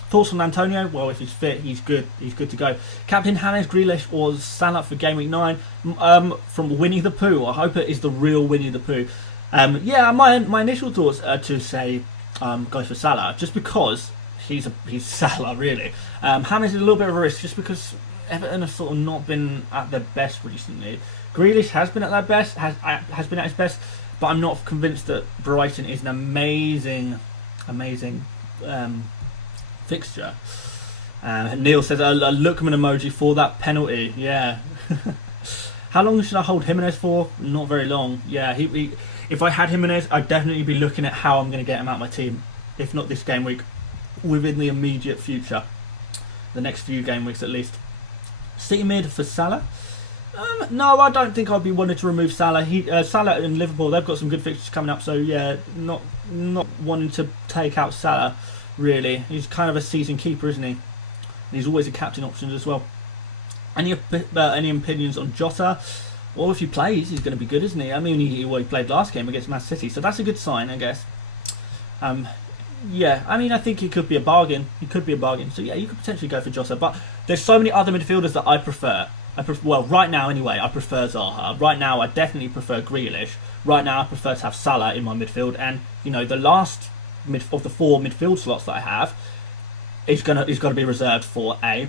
Thoughts on Antonio? Well, if he's fit, he's good. He's good to go. Captain James Grealish or Salah for game week 9 from Winnie the Pooh. I hope it is the real Winnie the Pooh. Yeah, my initial thoughts are to say go for Salah, just because he's Salah really. James is a little bit of a risk just because Everton have sort of not been at their best recently. Grealish has been at their best, has been at his best, but I'm not convinced that Brighton is an amazing fixture. Neil says a Lookman emoji for that penalty. Yeah. How long should I hold Jimenez for? Not very long. Yeah, if I had Jimenez, I'd definitely be looking at how I'm going to get him out of my team. If not this game week, within the immediate future. The next few game weeks at least. City mid for Salah? No, I don't think I'd be wanting to remove Salah. Salah in Liverpool, they've got some good fixtures coming up, so yeah, not wanting to take out Salah, really. He's kind of a season keeper, isn't he? And he's always a captain option as well. Any opinions on Jota? Well, if he plays, he's going to be good, isn't he? I mean, he played last game against Man City, so that's a good sign, I guess. Yeah, I mean, I think he could be a bargain. So yeah, you could potentially go for Jota, but there's so many other midfielders that I prefer. Well, right now anyway, I prefer Zaha. Right now, I definitely prefer Grealish. Right now, I prefer to have Salah in my midfield. And the last of the 4 midfield slots that I have is gonna be reserved for a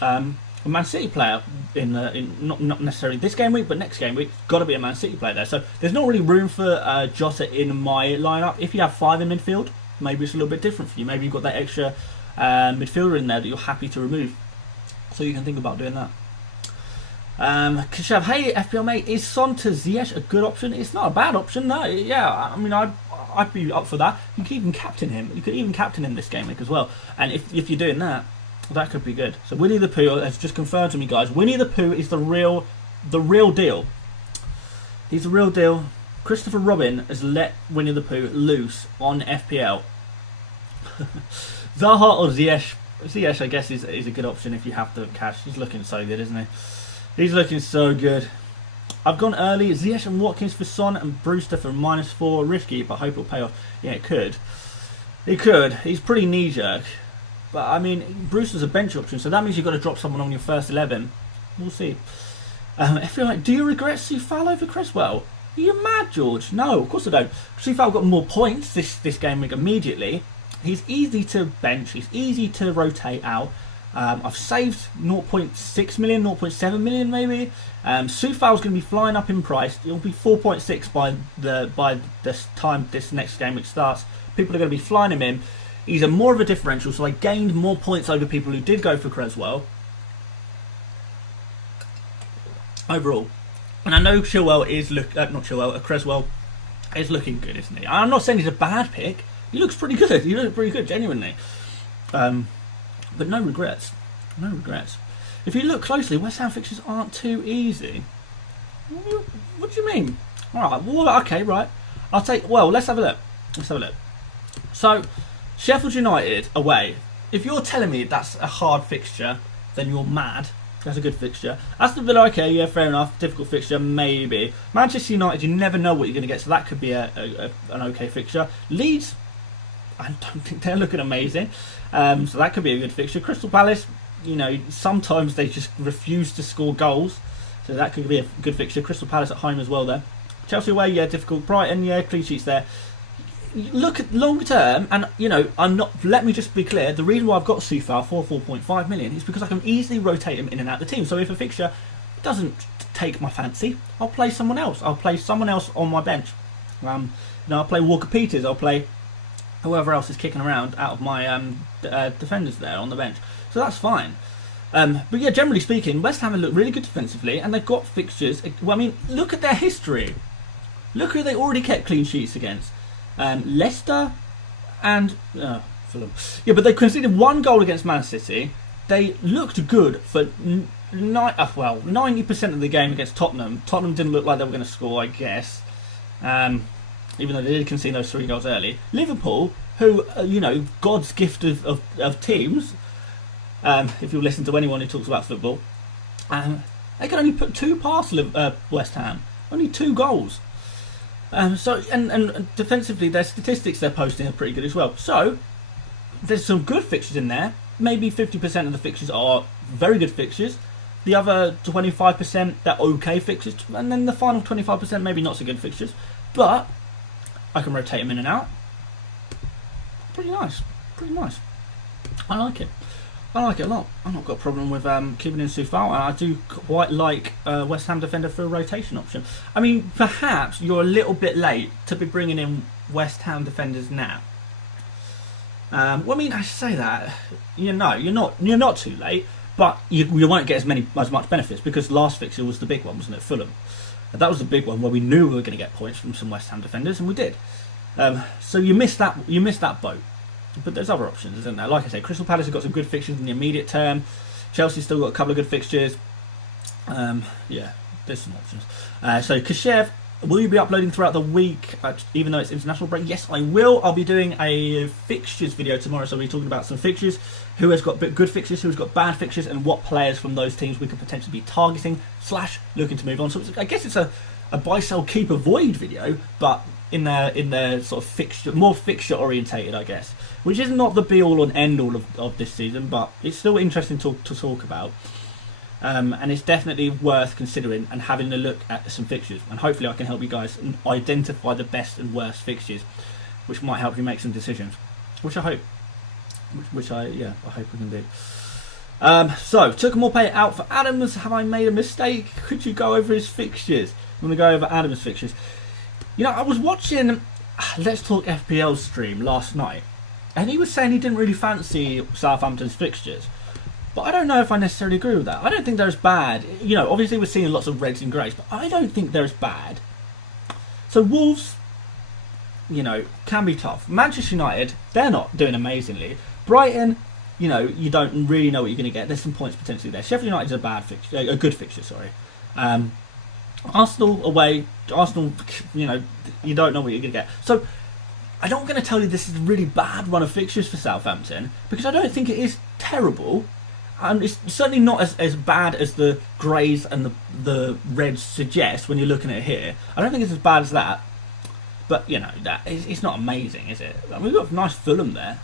a Man City player in not necessarily this game week, but next game week. Got to be a Man City player there. So there's not really room for Jota in my lineup. If you have 5 in midfield, maybe it's a little bit different for you. Maybe you've got that extra midfielder in there that you're happy to remove. So you can think about doing that. Kashav, hey FPL mate, is Son to Ziyech a good option? It's not a bad option, no. Yeah, I mean, I'd be up for that. You could even captain him. You could even captain him this game week as well. And if you're doing that, that could be good. So Winnie the Pooh has just confirmed to me, guys. Winnie the Pooh is the real deal. He's the real deal. Christopher Robin has let Winnie the Pooh loose on FPL. Zaha or Ziyech? Ziyech, I guess, is a good option if you have the cash. He's looking so good, isn't he? He's looking so good. I've gone early. Ziyech and Watkins for Son and Brewster for -4. Risky, but I hope it'll pay off. Yeah, it could. It could. He's pretty knee-jerk. But, I mean, Brewster's a bench option, so that means you've got to drop someone on your first 11. We'll see. I feel like, do you regret Soufal over Cresswell? Are you mad, George? No, of course I don't. Soufal got more points this game week immediately. He's easy to bench. He's easy to rotate out. I've saved 0.6 million, 0.7 million maybe. Soufal's going to be flying up in price. It'll be 4.6 by this time this next game which starts. People are going to be flying him in. He's a more of a differential, so I gained more points over people who did go for Cresswell overall. And I know Cresswell is looking good, isn't he? I'm not saying he's a bad pick. He looks pretty good. He looks pretty good, genuinely. But no regrets. No regrets. If you look closely, West Ham fixtures aren't too easy. What do you mean? Alright, well, okay, right. Let's have a look. Let's have a look. So, Sheffield United away. If you're telling me that's a hard fixture, then you're mad. That's a good fixture. Aston Villa, okay, yeah, fair enough. Difficult fixture, maybe. Manchester United, you never know what you're going to get, so that could be an okay fixture. Leeds, I don't think they're looking amazing. So that could be a good fixture. Crystal Palace, you know, sometimes they just refuse to score goals. So that could be a good fixture. Crystal Palace at home as well there. Chelsea away, yeah, difficult. Brighton, yeah, clean sheets there. Look at long term, and you know, let me just be clear, the reason why I've got Soufal for 4.5 million is because I can easily rotate him in and out of the team. So if a fixture doesn't take my fancy, I'll play someone else. I'll play someone else on my bench. I'll play Walker Peters. I'll play whoever else is kicking around out of my defenders there on the bench. So that's fine. But yeah, generally speaking, West Ham look really good defensively, and they've got fixtures. Well, I mean, look at their history. Look who they already kept clean sheets against. Leicester and Fulham. Yeah, but they conceded 1 goal against Man City. They looked good for 90% of the game against Tottenham. Tottenham didn't look like they were going to score, I guess. Even though they did concede those 3 goals early. Liverpool, who, God's gift of teams, if you listen to anyone who talks about football, they can only put 2 past West Ham. Only 2 goals. So defensively, their statistics they're posting are pretty good as well. So there's some good fixtures in there. Maybe 50% of the fixtures are very good fixtures. The other 25% they're okay fixtures, and then the final 25% maybe not so good fixtures. But I can rotate them in and out. Pretty nice. Pretty nice. I like it. I like it a lot. I've not got a problem with keeping in Soufal, and I do quite like West Ham defender for a rotation option. I mean, perhaps you're a little bit late to be bringing in West Ham defenders now. Well, I mean, I say that, you're not too late, but you won't get as much benefits because last fixture was the big one, wasn't it? Fulham. That was the big one where we knew we were going to get points from some West Ham defenders, and we did. So you missed that boat. But there's other options, isn't there? Like I say, Crystal Palace have got some good fixtures in the immediate term. Chelsea's still got a couple of good fixtures. Yeah, there's some options. So Kashev, will you be uploading throughout the week, even though it's international break? Yes, I will. I'll be doing a fixtures video tomorrow, so we'll be talking about some fixtures, who has got good fixtures, who has got bad fixtures, and what players from those teams we could potentially be targeting / looking to move on. So I guess it's a buy, sell, keep, avoid video, but in their sort of fixture, more fixture orientated, I guess, which is not the be all and end all of this season, but it's still interesting to talk about, and it's definitely worth considering and having a look at some fixtures, and hopefully I can help you guys identify the best and worst fixtures, which might help you make some decisions, which I hope, I hope we can do. So, took more pay out for Adams. Have I made a mistake? Could you go over his fixtures? I'm going to go over Adams' fixtures. You know, I was watching Let's Talk FPL stream last night, and he was saying he didn't really fancy Southampton's fixtures. But I don't know if I necessarily agree with that. I don't think they're as bad. You know, obviously we're seeing lots of reds and greys, but I don't think they're as bad. So Wolves, you know, can be tough. Manchester United, they're not doing amazingly. Brighton, you know, you don't really know what you're going to get. There's some points potentially there. Sheffield United's a bad fixture, a good fixture, sorry. Arsenal away, Arsenal, you know, you don't know what you're going to get. So I'm not going to tell you this is a really bad run of fixtures for Southampton, because I don't think it is terrible. And it's certainly not as bad as the greys and the reds suggest when you're looking at it here. I don't think it's as bad as that. But, you know, it's not amazing, is it? I mean, we've got a nice Fulham there.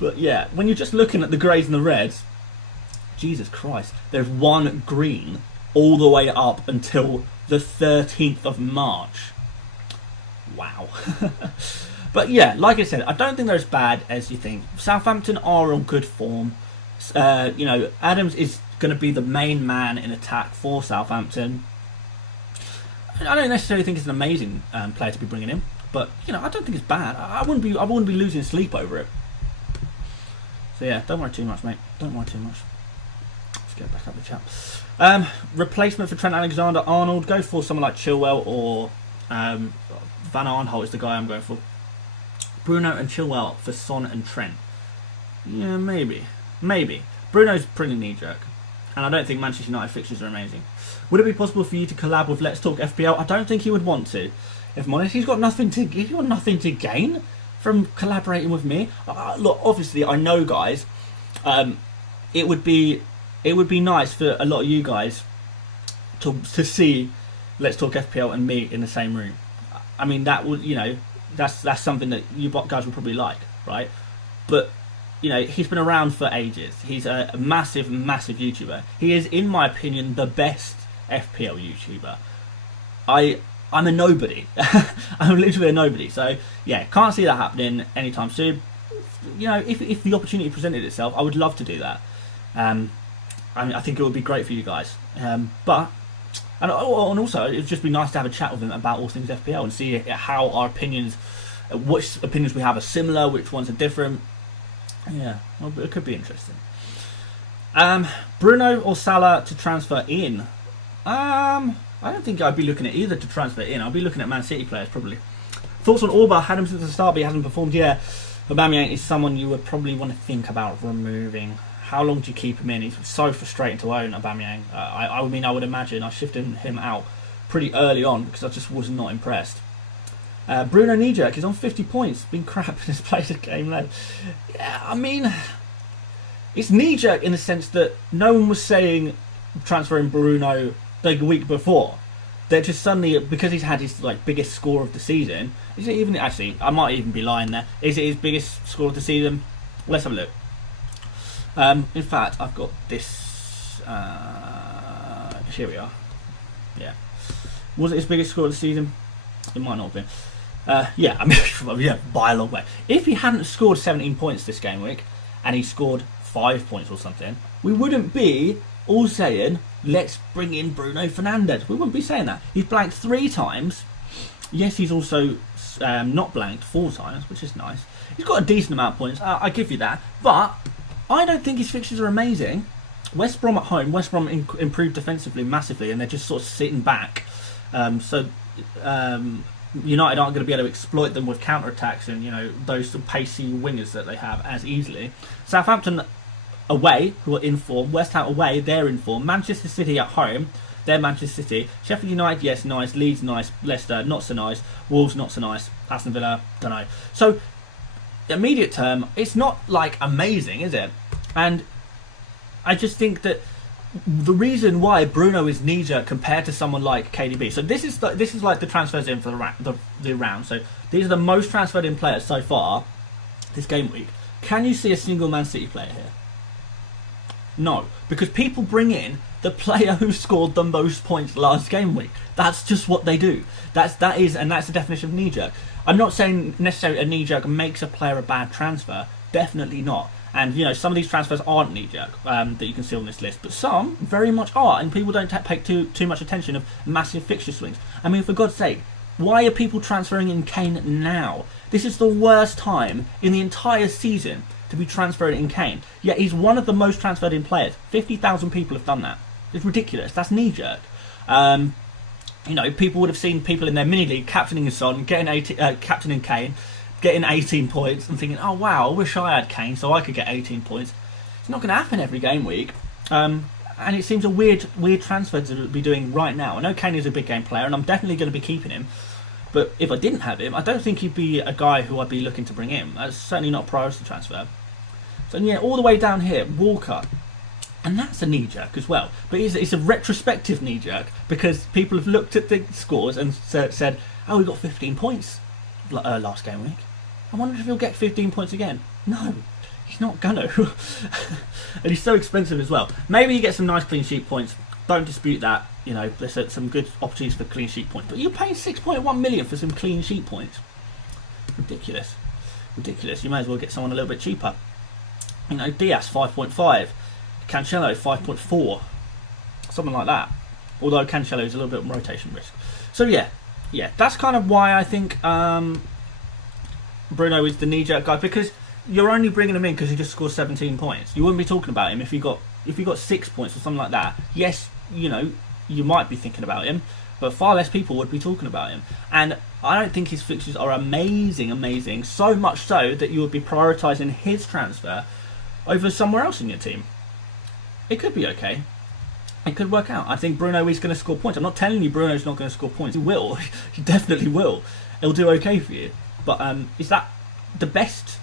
But, yeah, when you're just looking at the greys and the reds, Jesus Christ, there's one green all the way up until the 13th of March. Wow. But, yeah, like I said, I don't think they're as bad as you think. Southampton are on good form. You know, Adams is going to be the main man in attack for Southampton. I don't necessarily think it's an amazing player to be bringing in, but you know, I don't think it's bad. I wouldn't be losing sleep over it. So yeah, don't worry too much, mate. Don't worry too much. Let's get back up the chat. Replacement for Trent Alexander-Arnold. Go for someone like Chilwell or Van Aanholt is the guy I'm going for. Bruno and Chilwell for Son and Trent. Yeah, maybe. Bruno's pretty knee-jerk, and I don't think Manchester United fixtures are amazing. Would it be possible for you to collab with Let's Talk FPL? I don't think he would want to. If I'm honest, he's got nothing to gain from collaborating with me. Look, obviously, I know, guys. It would be nice for a lot of you guys to see Let's Talk FPL and me in the same room. I mean, that would, you know, that's something that you guys would probably like, right? But you know, he's been around for ages. He's a massive YouTuber. He is, in my opinion, the best FPL YouTuber. I'm a nobody. I'm literally a nobody. So, yeah, can't see that happening anytime soon. You know, if the opportunity presented itself, I would love to do that. I think it would be great for you guys. And also, it would just be nice to have a chat with him about all things FPL and see how our opinions, which opinions we have are similar, which ones are different. Yeah, well, it could be interesting. Bruno or Salah to transfer in? I don't think I'd be looking at either to transfer in. I'll be looking at Man City players probably. Thoughts on Orba? Had him since the start, but he hasn't performed yet. Aubameyang is someone you would probably want to think about removing. How long do you keep him in? He's so frustrating to own, Aubameyang. I would imagine I shifted him out pretty early on because I just was not impressed. Bruno Knee-jerk is on 50 points. Been crap and has played a game late. Yeah, I mean, it's knee-jerk in the sense that no one was saying transferring Bruno the week before. They're just suddenly, because he's had his biggest score of the season. Is it even, actually, I might even be lying there. Is it his biggest score of the season? Let's have a look. In fact, I've got this. Here we are. Yeah. Was it his biggest score of the season? It might not have been. Yeah, I mean, yeah, by a long way. If he hadn't scored 17 points this game week, and he scored 5 points or something, we wouldn't be all saying, let's bring in Bruno Fernandes. We wouldn't be saying that. He's blanked 3 times. Yes, he's also not blanked 4 times, which is nice. He's got a decent amount of points, I give you that. But I don't think his fixtures are amazing. West Brom at home, West Brom improved defensively massively, and they're just sort of sitting back. United aren't going to be able to exploit them with counter-attacks and, you know, those pacey wingers that they have as easily. Southampton away, who are in form. West Ham away, they're in form. Manchester City at home, they're Manchester City. Sheffield United, yes, nice. Leeds, nice. Leicester, not so nice. Wolves, not so nice. Aston Villa, don't know. So, immediate term, it's not, amazing, is it? And I just think that the reason why Bruno is knee-jerk compared to someone like KDB. So this is like the transfers in for the round. So these are the most transferred in players so far this game week. Can you see a single Man City player here? No, because people bring in the player who scored the most points last game week. That's just what they do. That's the definition of knee-jerk. I'm not saying necessarily a knee-jerk makes a player a bad transfer. Definitely not. And, you know, some of these transfers aren't knee-jerk that you can see on this list, but some very much are, and people don't take too much attention of massive fixture swings. I mean, for God's sake, why are people transferring in Kane now? This is the worst time in the entire season to be transferring in Kane. Yet he's one of the most transferred in players. 50,000 people have done that. It's ridiculous. That's knee-jerk. You know, people would have seen people in their mini-league captaining his son, captaining Kane, getting 18 points and thinking, oh wow, I wish I had Kane so I could get 18 points. It's not going to happen every game week. And it seems a weird transfer to be doing right now. I know Kane is a big game player and I'm definitely going to be keeping him. But if I didn't have him, I don't think he'd be a guy who I'd be looking to bring in. That's certainly not a priority transfer. So yeah, all the way down here, Walker. And that's a knee-jerk as well. But it's a retrospective knee-jerk because people have looked at the scores and said, oh, we got 15 points last game week. I wonder if he'll get 15 points again. No, he's not gonna. And he's so expensive as well. Maybe he gets some nice clean sheet points. Don't dispute that. You know, there's some good opportunities for clean sheet points. But you're paying 6.1 million for some clean sheet points. Ridiculous. Ridiculous. You may as well get someone a little bit cheaper. You know, Diaz 5.5. Cancelo 5.4. Something like that. Although Cancelo is a little bit of rotation risk. So yeah, that's kind of why I think Bruno is the knee-jerk guy, because you're only bringing him in because he just scored 17 points. You wouldn't be talking about him if he got 6 points or something like that. Yes, you know, you might be thinking about him, but far less people would be talking about him. And I don't think his fixtures are amazing, so much so that you would be prioritising his transfer over somewhere else in your team. It could be okay. It could work out. I think Bruno is going to score points. I'm not telling you Bruno's not going to score points. He will. He definitely will. He'll do okay for you. But is that the best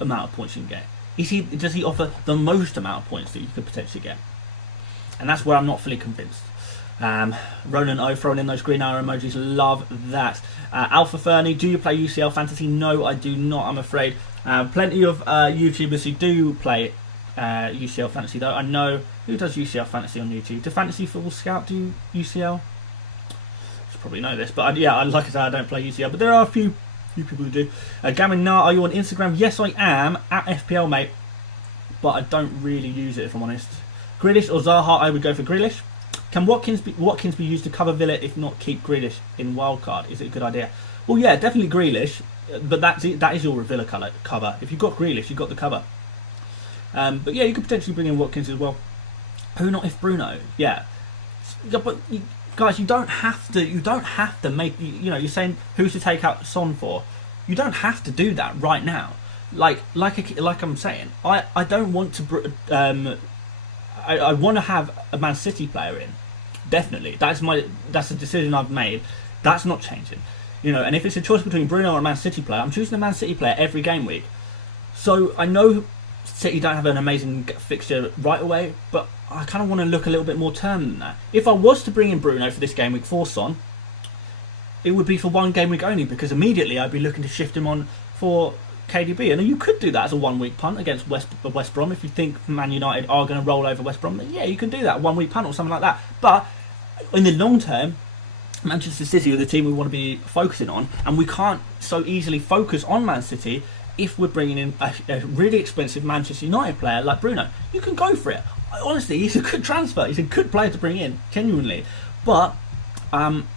amount of points you can get? Does he offer the most amount of points that you could potentially get? And that's where I'm not fully convinced. Ronan O throwing in those green arrow emojis. Love that. Alpha Fernie, do you play UCL Fantasy? No, I do not, I'm afraid. Plenty of YouTubers who do play UCL Fantasy though. I know who does UCL Fantasy on YouTube. Do Fantasy Football Scout do UCL? You probably know this, but yeah, like I said, I don't play UCL, but there are a few people who do. Gamin Nar, are you on Instagram? Yes, I am, at FPL mate, but I don't really use it if I'm honest. Grealish or Zaha? I would go for Grealish. Can Watkins be used to cover Villa if not keep Grealish in wildcard? Is it a good idea? Well, yeah, definitely Grealish, but that is your Villa cover. If you've got Grealish, you've got the cover. But yeah, you could potentially bring in Watkins as well. Who not if Bruno? Yeah, but guys, you don't have to make. You know, you're saying who to take out Son for. You don't have to do that right now. Like I'm saying, I don't want to. I want to have a Man City player in. Definitely, that's a decision I've made. That's not changing. You know, and if it's a choice between Bruno or a Man City player, I'm choosing a Man City player every game week. So I know City don't have an amazing fixture right away, but I kind of want to look a little bit more term than that. If I was to bring in Bruno for this game week for Son, it would be for one game week only, because immediately I'd be looking to shift him on for KDB. And you could do that as a 1 week punt against West Brom if you think Man United are going to roll over West Brom. Then yeah, you can do that, 1 week punt or something like that. But in the long term, Manchester City are the team we want to be focusing on, and we can't so easily focus on Man City if we're bringing in a really expensive Manchester United player like Bruno. You can go for it. Honestly, he's a good transfer. He's a good player to bring in, genuinely. But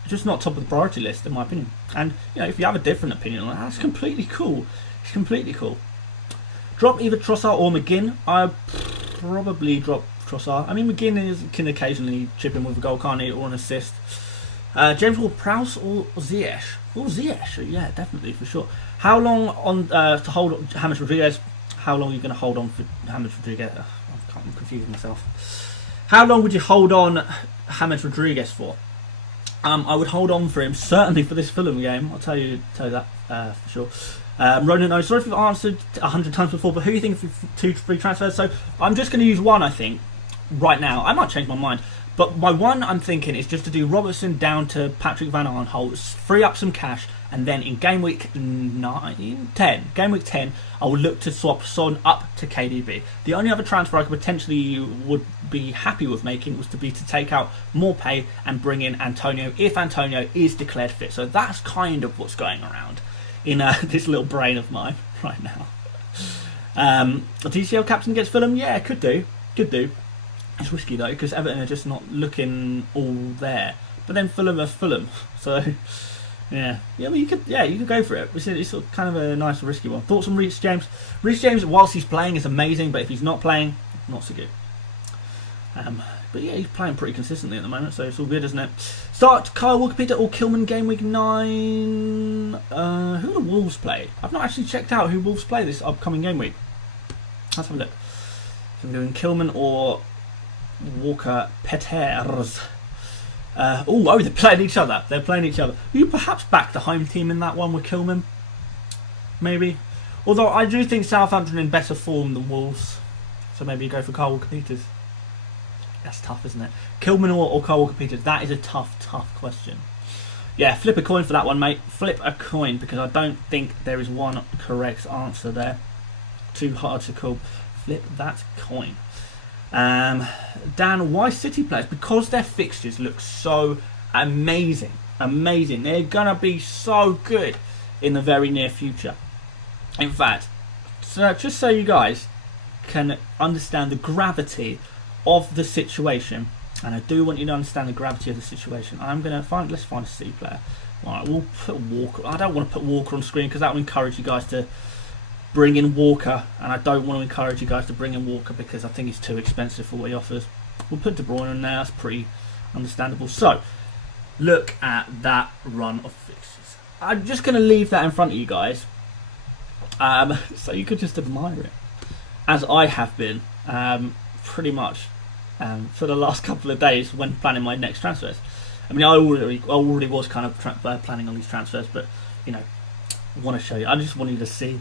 just not top of the priority list, in my opinion. And you know, if you have a different opinion on that, that's completely cool. It's completely cool. Drop either Trossard or McGinn. I probably drop Trossard. I mean, McGinn can occasionally chip in with a goal, can't he, or an assist. James Ward-Prowse or Ziyech? Well, Ziyech, yeah, definitely, for sure. How long on to hold on James Rodriguez? How long are you going to hold on for James Rodriguez? I'm confusing myself. How long would you hold on James Rodriguez for? I would hold on for him, certainly for this Fulham game. I'll tell you that for sure. Ronan, no, sorry if I've answered 100 times before, but who do you think for 2 free transfers? So I'm just going to use one, I think, right now. I might change my mind. But my one I'm thinking is just to do Robertson down to Patrick Van Aanholt, free up some cash, and then in game week 10, I will look to swap Son up to KDB. The only other transfer I could potentially would be happy with making was to take out more pay and bring in Antonio if Antonio is declared fit. So that's kind of what's going around in this little brain of mine right now. A DCL captain against Fulham, yeah, could do. It's risky though because Everton are just not looking all there. But then Fulham are Fulham, so yeah. I mean, you could go for it. It's sort of kind of a nice risky one. Thoughts on Reece James? Reece James, whilst he's playing, is amazing, but if he's not playing, not so good. But yeah, he's playing pretty consistently at the moment, so it's all good, isn't it? Start Kyle Walker-Peters or Kilman Game Week 9. Who do Wolves play? I've not actually checked out who Wolves play this upcoming game week. Let's have a look. So I'm doing Kilman or Walker-Peters. They're playing each other. Will you perhaps back the home team in that one with Kilman? Maybe. Although I do think Southampton are in better form than Wolves. So maybe you go for Kyle Walker-Peters. That's tough, isn't it? Kilman or Kyle Walker-Peters? That is a tough question. Yeah, flip a coin for that one, mate. Flip a coin, because I don't think there is one correct answer there. Too hard to call. Flip that coin. Dan, why City players? Because their fixtures look so amazing. They're gonna be so good in the very near future. In fact, so just so you guys can understand the gravity of the situation, and I do want you to understand the gravity of the situation, let's find a City player. Alright, we'll put Walker. I don't want to put Walker on screen because that will encourage you guys to bring in Walker, and I don't want to encourage you guys to bring in Walker because I think he's too expensive for what he offers. We'll put De Bruyne in there, that's pretty understandable. So, look at that run of fixtures. I'm just going to leave that in front of you guys, so you could just admire it, as I have been pretty much for the last couple of days when planning my next transfers. I mean, I already was kind of planning on these transfers, but you know, want to show you. I just want you to see.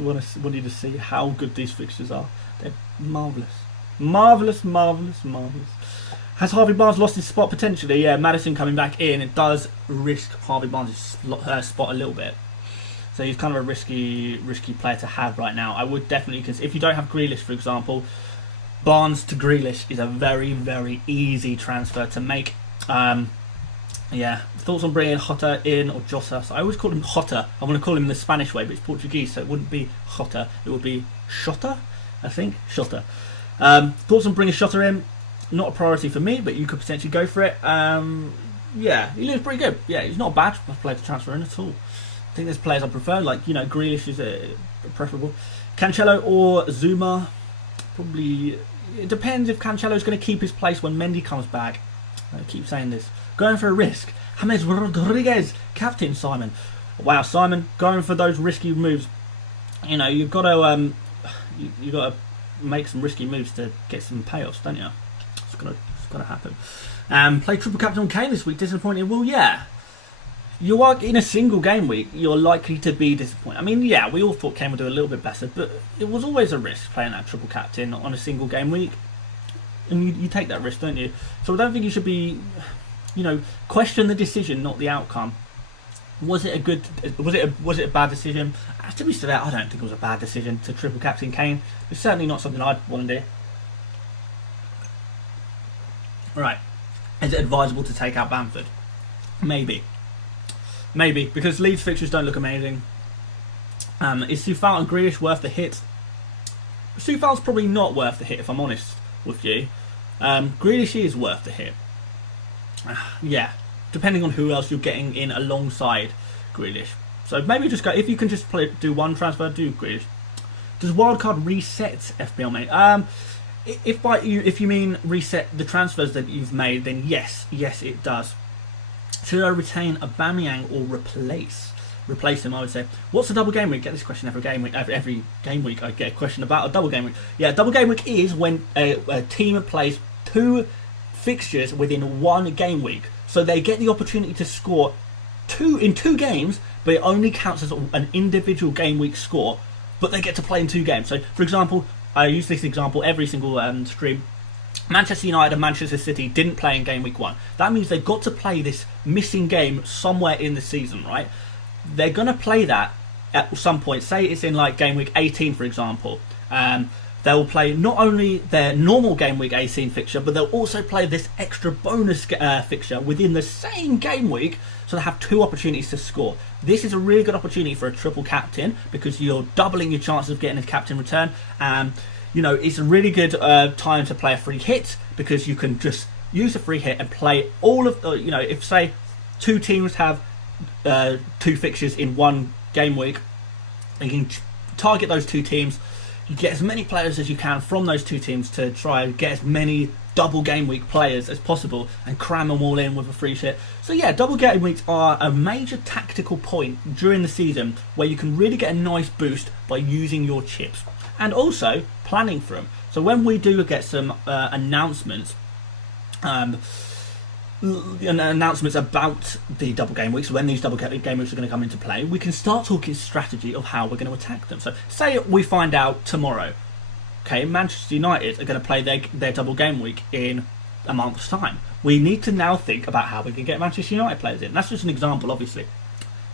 Want you to see how good these fixtures are. They're marvellous. Has Harvey Barnes lost his spot potentially? Yeah, Maddison coming back in, it does risk Harvey Barnes' spot a little bit. So he's kind of a risky player to have right now. I would definitely consider, if you don't have Grealish, for example, Barnes to Grealish is a very, very easy transfer to make. Yeah, thoughts on bringing Jota in or Jota? So I always call him Jota. I want to call him the Spanish way, but it's Portuguese, so it wouldn't be Jota. It would be Shota, I think. Shota. Thoughts on bringing Shota in? Not a priority for me, but you could potentially go for it. Yeah, he looks pretty good. Yeah, he's not a bad player to transfer in at all. I think there's players I prefer, like, you know, Grealish is preferable. Cancelo or Zuma? Probably. It depends if Cancelo's going to keep his place when Mendy comes back. I keep saying this. Going for a risk. James Rodriguez, captain Simon. Wow, Simon, going for those risky moves. You know, you've got to you got to make some risky moves to get some payoffs, don't you? It's got to happen. Play triple captain on Kane this week. Disappointed? Well, yeah. You are in a single game week. You're likely to be disappointed. I mean, yeah, we all thought Kane would do a little bit better, but it was always a risk playing that triple captain on a single game week. And you take that risk, don't you? So I don't think you should be, you know, question the decision, not the outcome. Was it a bad decision? To be fair, I don't think it was a bad decision to triple captain Kane. It's certainly not something I'd want to do. Right. Is it advisable to take out Bamford? Maybe, because Leeds fixtures don't look amazing. Is Soufal and Grealish worth the hit? Soufal's probably not worth the hit, if I'm honest with you. Grealish is worth the hit. Yeah, depending on who else you're getting in alongside Grealish. So maybe just go, if you can just do one transfer, do Grealish. Does wildcard reset FPL, mate? If you mean reset the transfers that you've made, then yes it does. Should I retain Aubameyang or replace him? I would say. What's a double game week? Get this question every game week. Every game week I get a question about a double game week. Yeah, double game week is when a team plays 2 fixtures within 1 game week, so they get the opportunity to score 2 in 2 games, but it only counts as an individual game week score. But they get to play in 2 games. So, for example, I use this example every single stream. Manchester United and Manchester City didn't play in game week 1. That means they've got to play this missing game somewhere in the season, right? They're going to play that at some point. Say it's in like game week 18, for example. they'll play not only their normal game week 18 fixture, but they'll also play this extra bonus fixture within the same game week, so they have 2 opportunities to score. This is a really good opportunity for a triple captain because you're doubling your chances of getting a captain return. And you know, it's a really good time to play a free hit because you can just use a free hit and play all of the, you know, if say 2 teams have 2 fixtures in one game week, you can target those 2 teams. You get as many players as you can from those 2 teams to try and get as many double game week players as possible and cram them all in with a free hit. So yeah, double game weeks are a major tactical point during the season where you can really get a nice boost by using your chips and also planning for them. So when we do get some announcements about the double game weeks, when these double game weeks are going to come into play, we can start talking strategy of how we're going to attack them. So say we find out tomorrow, okay, Manchester United are going to play their double game week in a month's time. We need to now think about how we can get Manchester United players in. That's just an example, obviously.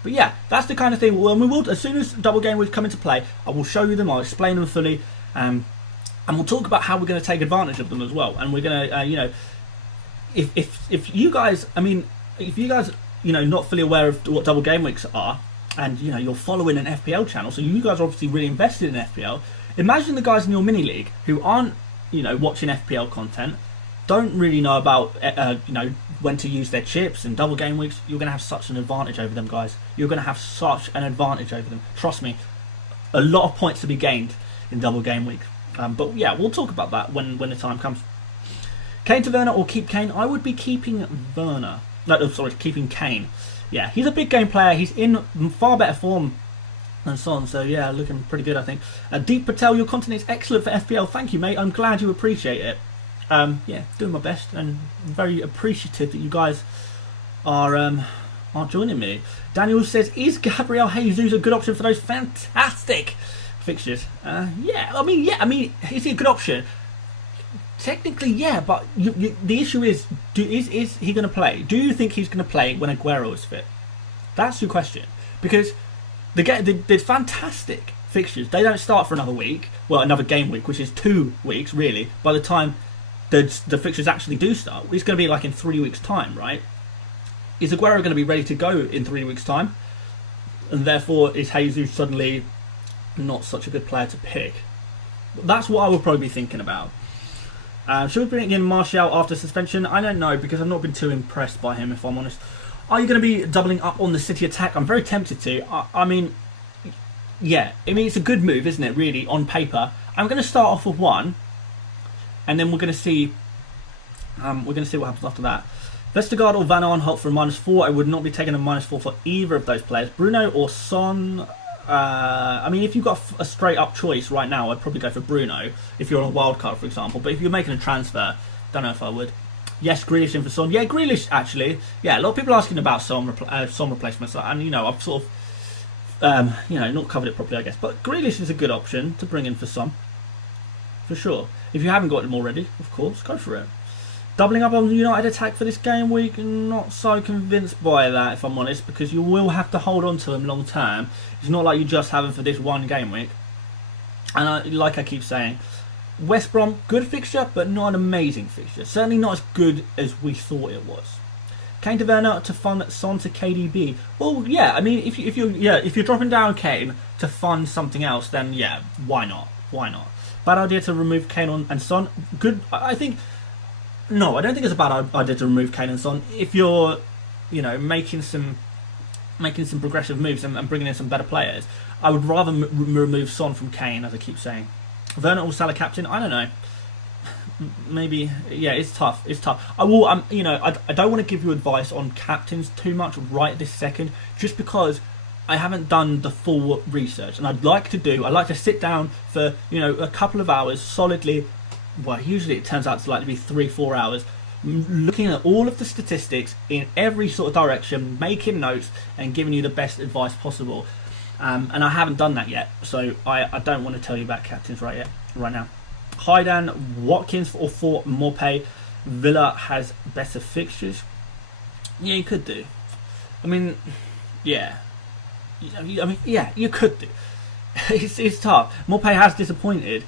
But yeah, that's the kind of thing. When we will, as soon as double game weeks come into play, I will show you them, I'll explain them fully, and we'll talk about how we're going to take advantage of them as well. And we're going to, you know, if you guys, I mean, if you guys, you know, not fully aware of what double game weeks are, and you know you're following an FPL channel, so you guys are obviously really invested in FPL. Imagine the guys in your mini league who aren't, you know, watching FPL content, don't really know about, you know, when to use their chips and double game weeks. You're going to have such an advantage over them, guys. You're going to have such an advantage over them. Trust me, a lot of points to be gained in double game week. But yeah, we'll talk about that when the time comes. Kane to Werner or keep Kane? I would be keeping Werner. No, sorry, keeping Kane. Yeah, he's a big game player. He's in far better form than Son. So yeah, looking pretty good, I think. Deep Patel, your content is excellent for FPL. Thank you, mate. I'm glad you appreciate it. Yeah, doing my best and very appreciative that you guys are joining me. Daniel says, is Gabriel Jesus a good option for those fantastic fixtures? Yeah, I mean, is he a good option? Technically, yeah, but the issue is he going to play? Do you think he's going to play when Aguero is fit? That's your question. Because the fantastic fixtures, they don't start for another week, well, another game week, which is 2 weeks, really, by the time the fixtures actually do start. It's going to be like in 3 weeks' time, right? Is Aguero going to be ready to go in 3 weeks' time? And therefore, is Jesus suddenly not such a good player to pick? That's what I would probably be thinking about. Should we bring in Martial after suspension? I don't know, because I've not been too impressed by him, if I'm honest. Are you going to be doubling up on the City attack? I'm very tempted to. I mean, yeah. I mean, it's a good move, isn't it, really, on paper? I'm going to start off with 1, and then we're going to see what happens after that. Vestergaard or Van Aanholt for a -4. I would not be taking a -4 for either of those players. Bruno or Son. I mean, if you've got a straight up choice right now, I'd probably go for Bruno if you're on a wild card, for example. But if you're making a transfer, don't know if I would. Yes, Grealish in for Son. Yeah, Grealish actually. Yeah, a lot of people asking about Son replacements, and you know, I've sort of you know, not covered it properly, I guess. But Grealish is a good option to bring in for Son, for sure. If you haven't got him already, of course, go for it. Doubling up on the United attack for this game week, not so convinced by that, if I'm honest, because you will have to hold on to him long term. It's not like you just have him for this one game week. And like I keep saying, West Brom, good fixture, but not an amazing fixture. Certainly not as good as we thought it was. Kane to Werner to fund Son to KDB. Well, yeah, I mean, if you're dropping down Kane to fund something else, then yeah, why not? Why not? Bad idea to remove Kane and Son. Good, I think. No, I don't think it's a bad idea to remove Kane and Son if you're, you know, making some progressive moves and bringing in some better players. I would rather remove Son from Kane, as I keep saying. Werner or Salah captain? I don't know. Maybe, yeah, it's tough. It's tough. I will, you know, I don't want to give you advice on captains too much right this second, just because I haven't done the full research, and I'd like to sit down for, you know, a couple of hours solidly. Well, usually it turns out to like to be 3-4 hours, looking at all of the statistics in every sort of direction, making notes and giving you the best advice possible. And I haven't done that yet, so I don't want to tell you about captains right now. Hydan, Watkins or for Morpay. Villa has better fixtures. Yeah, you could do. I mean, yeah. I mean, yeah, you could do. It's tough. Morpay has disappointed.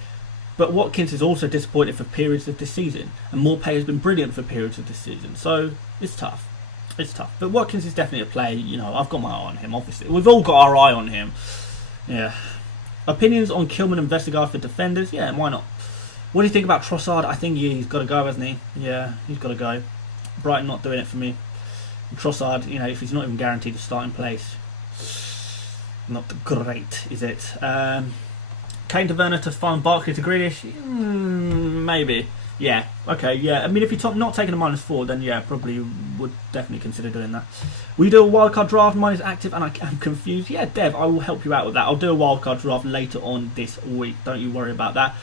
But Watkins is also disappointed for periods of this season, and Morpay has been brilliant for periods of this season. So it's tough. It's tough. But Watkins is definitely a player. You know, I've got my eye on him. Obviously, we've all got our eye on him. Yeah. Opinions on Kilman and Vestergaard for defenders? Yeah, why not? What do you think about Trossard? I think he's got to go, hasn't he? Yeah, he's got to go. Brighton not doing it for me. And Trossard, you know, if he's not even guaranteed a starting place, not great, is it? Kane to Werner to find Barkley to Grealish? Maybe. Yeah, okay, yeah. I mean, if you're not taking a -4, then yeah, probably would definitely consider doing that. We do a wildcard draft. Mine is active and I am confused. Yeah, Dev, I will help you out with that. I'll do a wildcard draft later on this week. Don't you worry about that.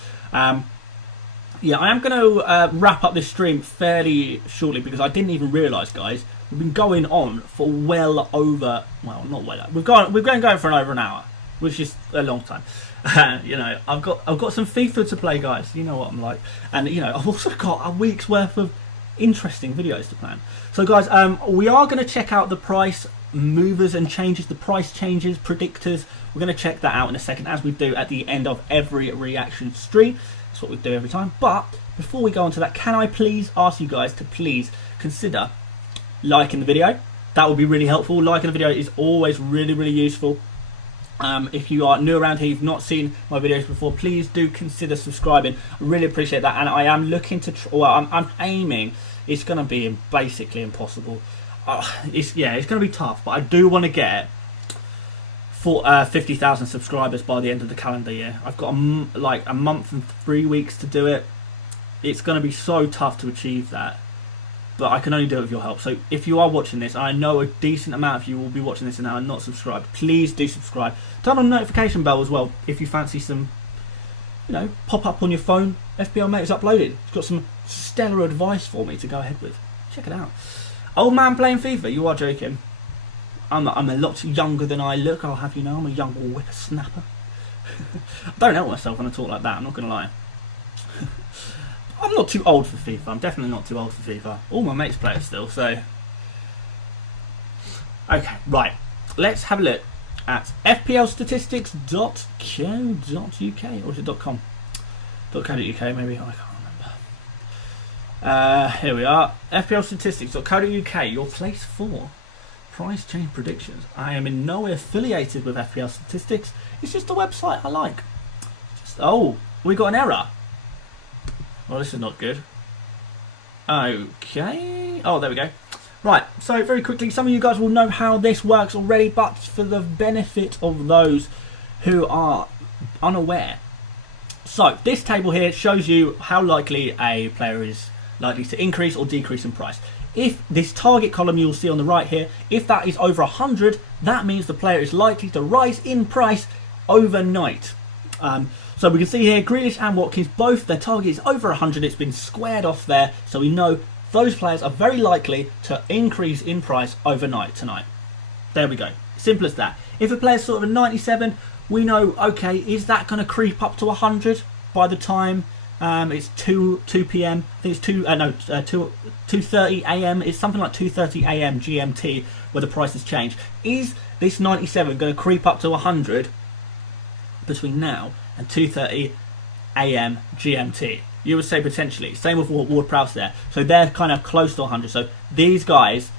Yeah, I am going to wrap up this stream fairly shortly because I didn't even realise, guys, we've been going on for well over, well, not well, we've been going for over an hour, which is a long time. You know, I've got some FIFA to play, guys. You know what I'm like, and you know, I've also got a week's worth of interesting videos to plan. So, guys, we are going to check out the price movers and changes, the price changes, predictors. We're going to check that out in a second, as we do at the end of every reaction stream. That's what we do every time. But before we go on to that, can I please ask you guys to please consider liking the video? That would be really helpful. Liking the video is always really, really useful. If you are new around here, you've not seen my videos before, please do consider subscribing. I really appreciate that, and I am looking to, I'm aiming. It's going to be basically impossible. It's going to be tough, but I do want to get 50,000 subscribers by the end of the calendar year. I've got like a month and 3 weeks to do it. It's going to be so tough to achieve that, but I can only do it with your help. So if you are watching this, I know a decent amount of you will be watching this and are not subscribed, please do subscribe. Turn on the notification bell as well if you fancy some, you know, pop up on your phone. FPL Mate has uploaded. It's got some stellar advice for me to go ahead with. Check it out. Old man playing FIFA? You are joking. I'm a lot younger than I look, I'll have you know. I'm a young whippersnapper. I don't help myself when I talk like that, I'm not going to lie. I'm not too old for FIFA. I'm definitely not too old for FIFA. All my mates play it still, so... Okay, right. Let's have a look at fplstatistics.co.uk, or is it .com? .co.uk maybe, I can't remember. Here we are. fplstatistics.co.uk, your place for price change predictions. I am in no way affiliated with FPL Statistics. It's just a website I like. Oh, we got an error. Well, this is not good. Okay. Oh, there we go. Right, so very quickly, some of you guys will know how this works already, but for the benefit of those who are unaware. So, this table here shows you how likely a player is likely to increase or decrease in price. If this target column you'll see on the right here, if that is over 100, that means the player is likely to rise in price overnight. So we can see here, Grealish and Watkins, both their target is over 100. It's been squared off there, so we know those players are very likely to increase in price overnight tonight. There we go. Simple as that. If a player's sort of a 97, we know, okay, is that going to creep up to 100 by the time it's 2 p.m. I think it's 2:30 a.m. It's something like 2:30 a.m. GMT where the prices change. Is this 97 going to creep up to 100 between now and 2:30 a.m. GMT? You would say potentially. Same with Ward-Prowse there. So they're kind of close to 100. So these guys,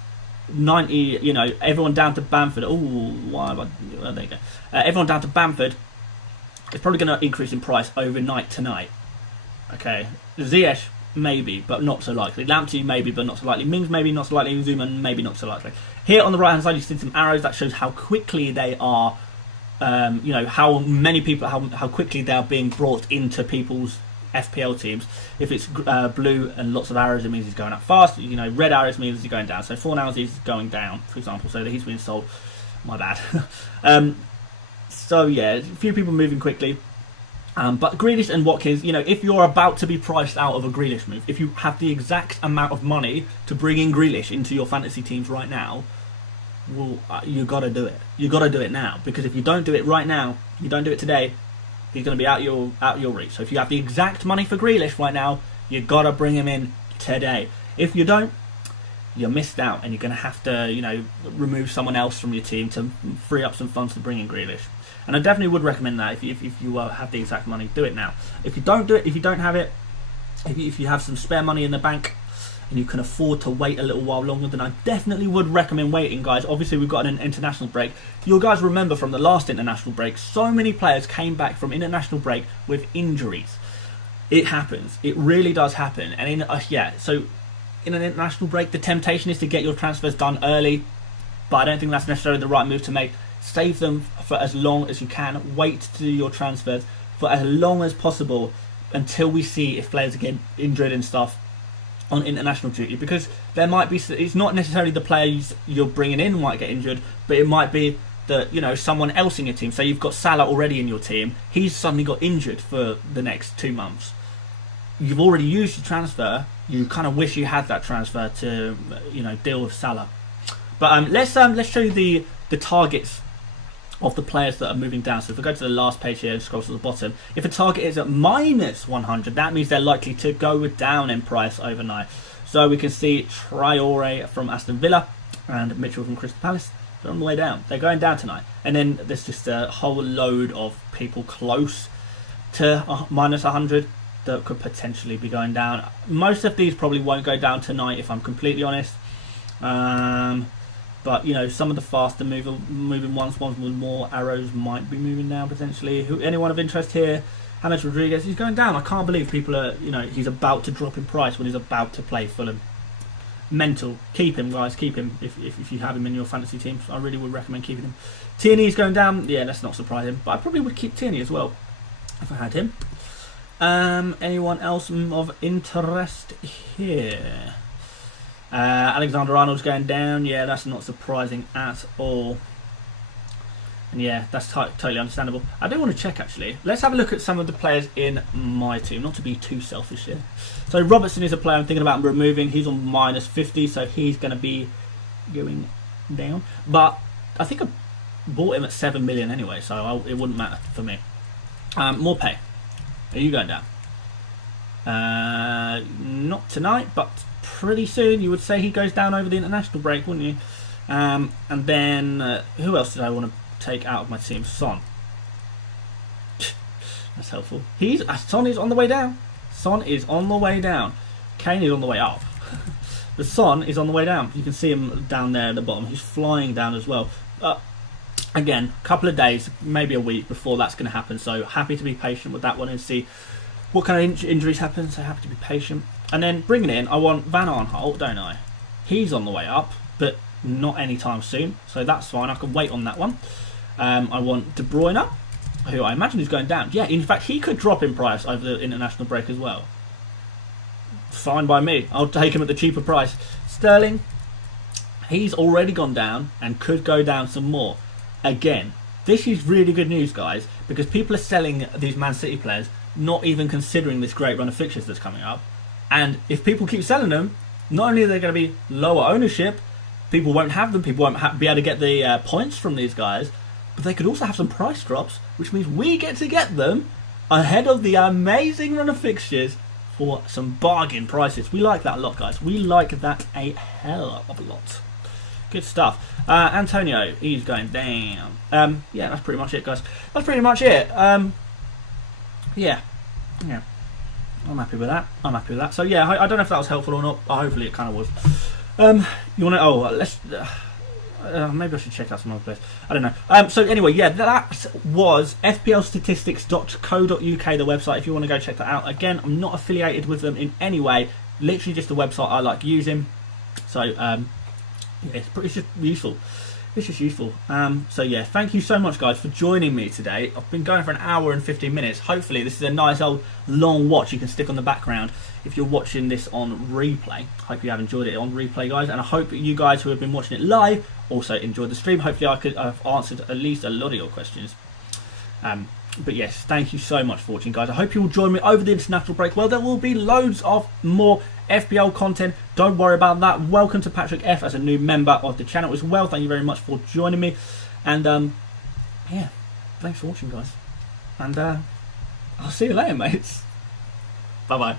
90, you know, everyone down to Bamford. Oh, why? There you go. Everyone down to Bamford is probably going to increase in price overnight tonight. Okay. Ziyech, maybe, but not so likely. Lamptey, maybe, but not so likely. Mings, maybe, not so likely. Zuma, maybe, not so likely. Here on the right-hand side, you see some arrows. That shows how quickly they are, you know, how many people, how quickly they are being brought into people's FPL teams. If it's blue and lots of arrows, it means he's going up fast. You know, red arrows means he's going down. So 4 hours he's going down, for example. So he's been sold. My bad. So yeah, a few people moving quickly. But Grealish and Watkins, you know, if you're about to be priced out of a Grealish move, if you have the exact amount of money to bring in Grealish into your fantasy teams right now, well, you got to do it. You got to do it now, because if you don't do it right now, you don't do it today, he's going to be out your reach. So if you have the exact money for Grealish right now, you got to bring him in today. If you don't, you're missed out, and you're going to have to, you know, remove someone else from your team to free up some funds to bring in Grealish. And I definitely would recommend that if you have the exact money, do it now. If you don't do it, if you don't have it, if you have some spare money in the bank and you can afford to wait a little while longer, then I definitely would recommend waiting, guys. Obviously, we've got an international break. You guys remember from the last international break, so many players came back from international break with injuries. It happens. It really does happen. And so in an international break, the temptation is to get your transfers done early, but I don't think that's necessarily the right move to make. Save them for as long as you can. Wait to do your transfers for as long as possible until we see if players get injured and stuff on international duty, because there might be, it's not necessarily the players you're bringing in might get injured, but it might be that, you know, someone else in your team. So you've got Salah already in your team, he's suddenly got injured for the next 2 months. You've already used your transfer, you kind of wish you had that transfer to, you know, deal with Salah. But let's show you the targets of the players that are moving down. So if we go to the last page here and scroll to the bottom, if a target is at minus 100, that means they're likely to go down in price overnight. So we can see Traore from Aston Villa and Mitchell from Crystal Palace. They're on the way down. They're going down tonight. And then there's just a whole load of people close to minus 100 that could potentially be going down. Most of these probably won't go down tonight, if I'm completely honest. But, you know, some of the faster moving ones with more arrows might be moving down potentially. Anyone of interest here? James Rodriguez, he's going down. I can't believe people are, you know, he's about to drop in price when he's about to play Fulham. Mental. Keep him, guys. Keep him if you have him in your fantasy teams. I really would recommend keeping him. Tierney's going down. Yeah, that's not surprising. But I probably would keep Tierney as well if I had him. Anyone else of interest here? Alexander Arnold's going down. Yeah, that's not surprising at all. And yeah, that's totally understandable. I do want to check, actually. Let's have a look at some of the players in my team, not to be too selfish here. So Robertson is a player I'm thinking about removing. He's on minus 50, so he's going to be going down. But I think I bought him at 7 million anyway, so it wouldn't matter for me. More pay. Are you going down? Not tonight, but pretty soon. You would say he goes down over the international break, wouldn't you? And then who else did I want to take out of my team? Son. That's helpful. Son is on the way down. Son is on the way down. Kane is on the way up. The Son is on the way down. You can see him down there at the bottom. He's flying down as well. Again, a couple of days, maybe a week before that's going to happen. So happy to be patient with that one and see what kind of injuries happen. So happy to be patient. And then bringing in, I want Van Aanholt, don't I? He's on the way up, but not anytime soon. So that's fine. I can wait on that one. I want De Bruyne, who I imagine is going down. Yeah, in fact, he could drop in price over the international break as well. Fine by me. I'll take him at the cheaper price. Sterling, he's already gone down and could go down some more. Again, this is really good news, guys, because people are selling these Man City players, not even considering this great run of fixtures that's coming up. And if people keep selling them, not only are they going to be lower ownership, people won't have them, people won't be able to get the points from these guys, but they could also have some price drops, which means we get to get them ahead of the amazing run of fixtures for some bargain prices. We like that a lot, guys. We like that a hell of a lot. Good stuff. Antonio, he's going down. Yeah, that's pretty much it, guys. That's pretty much it. Yeah. I'm happy with that. So yeah, I don't know if that was helpful or not. Hopefully it kind of was. You want to? Oh, let's. Maybe I should check out some other place. I don't know. So anyway, yeah, that was fplstatistics.co.uk, the website. If you want to go check that out. Again, I'm not affiliated with them in any way. Literally just a website I like using. So yeah, it's just useful. It's just useful. So yeah, thank you so much, guys, for joining me today. I've been going for an hour and 15 minutes. Hopefully this is a nice old long watch you can stick on the background if you're watching this on replay. Hope you have enjoyed it on replay, guys, and I hope you guys who have been watching it live also enjoyed the stream. Hopefully I've answered at least a lot of your questions. But yes, thank you so much for watching, guys. I hope you will join me over the international break. Well, there will be loads of more FPL content. Don't worry about that. Welcome to Patrick F as a new member of the channel as well. Thank you very much for joining me. And yeah, thanks for watching, guys. And I'll see you later, mates. Bye-bye.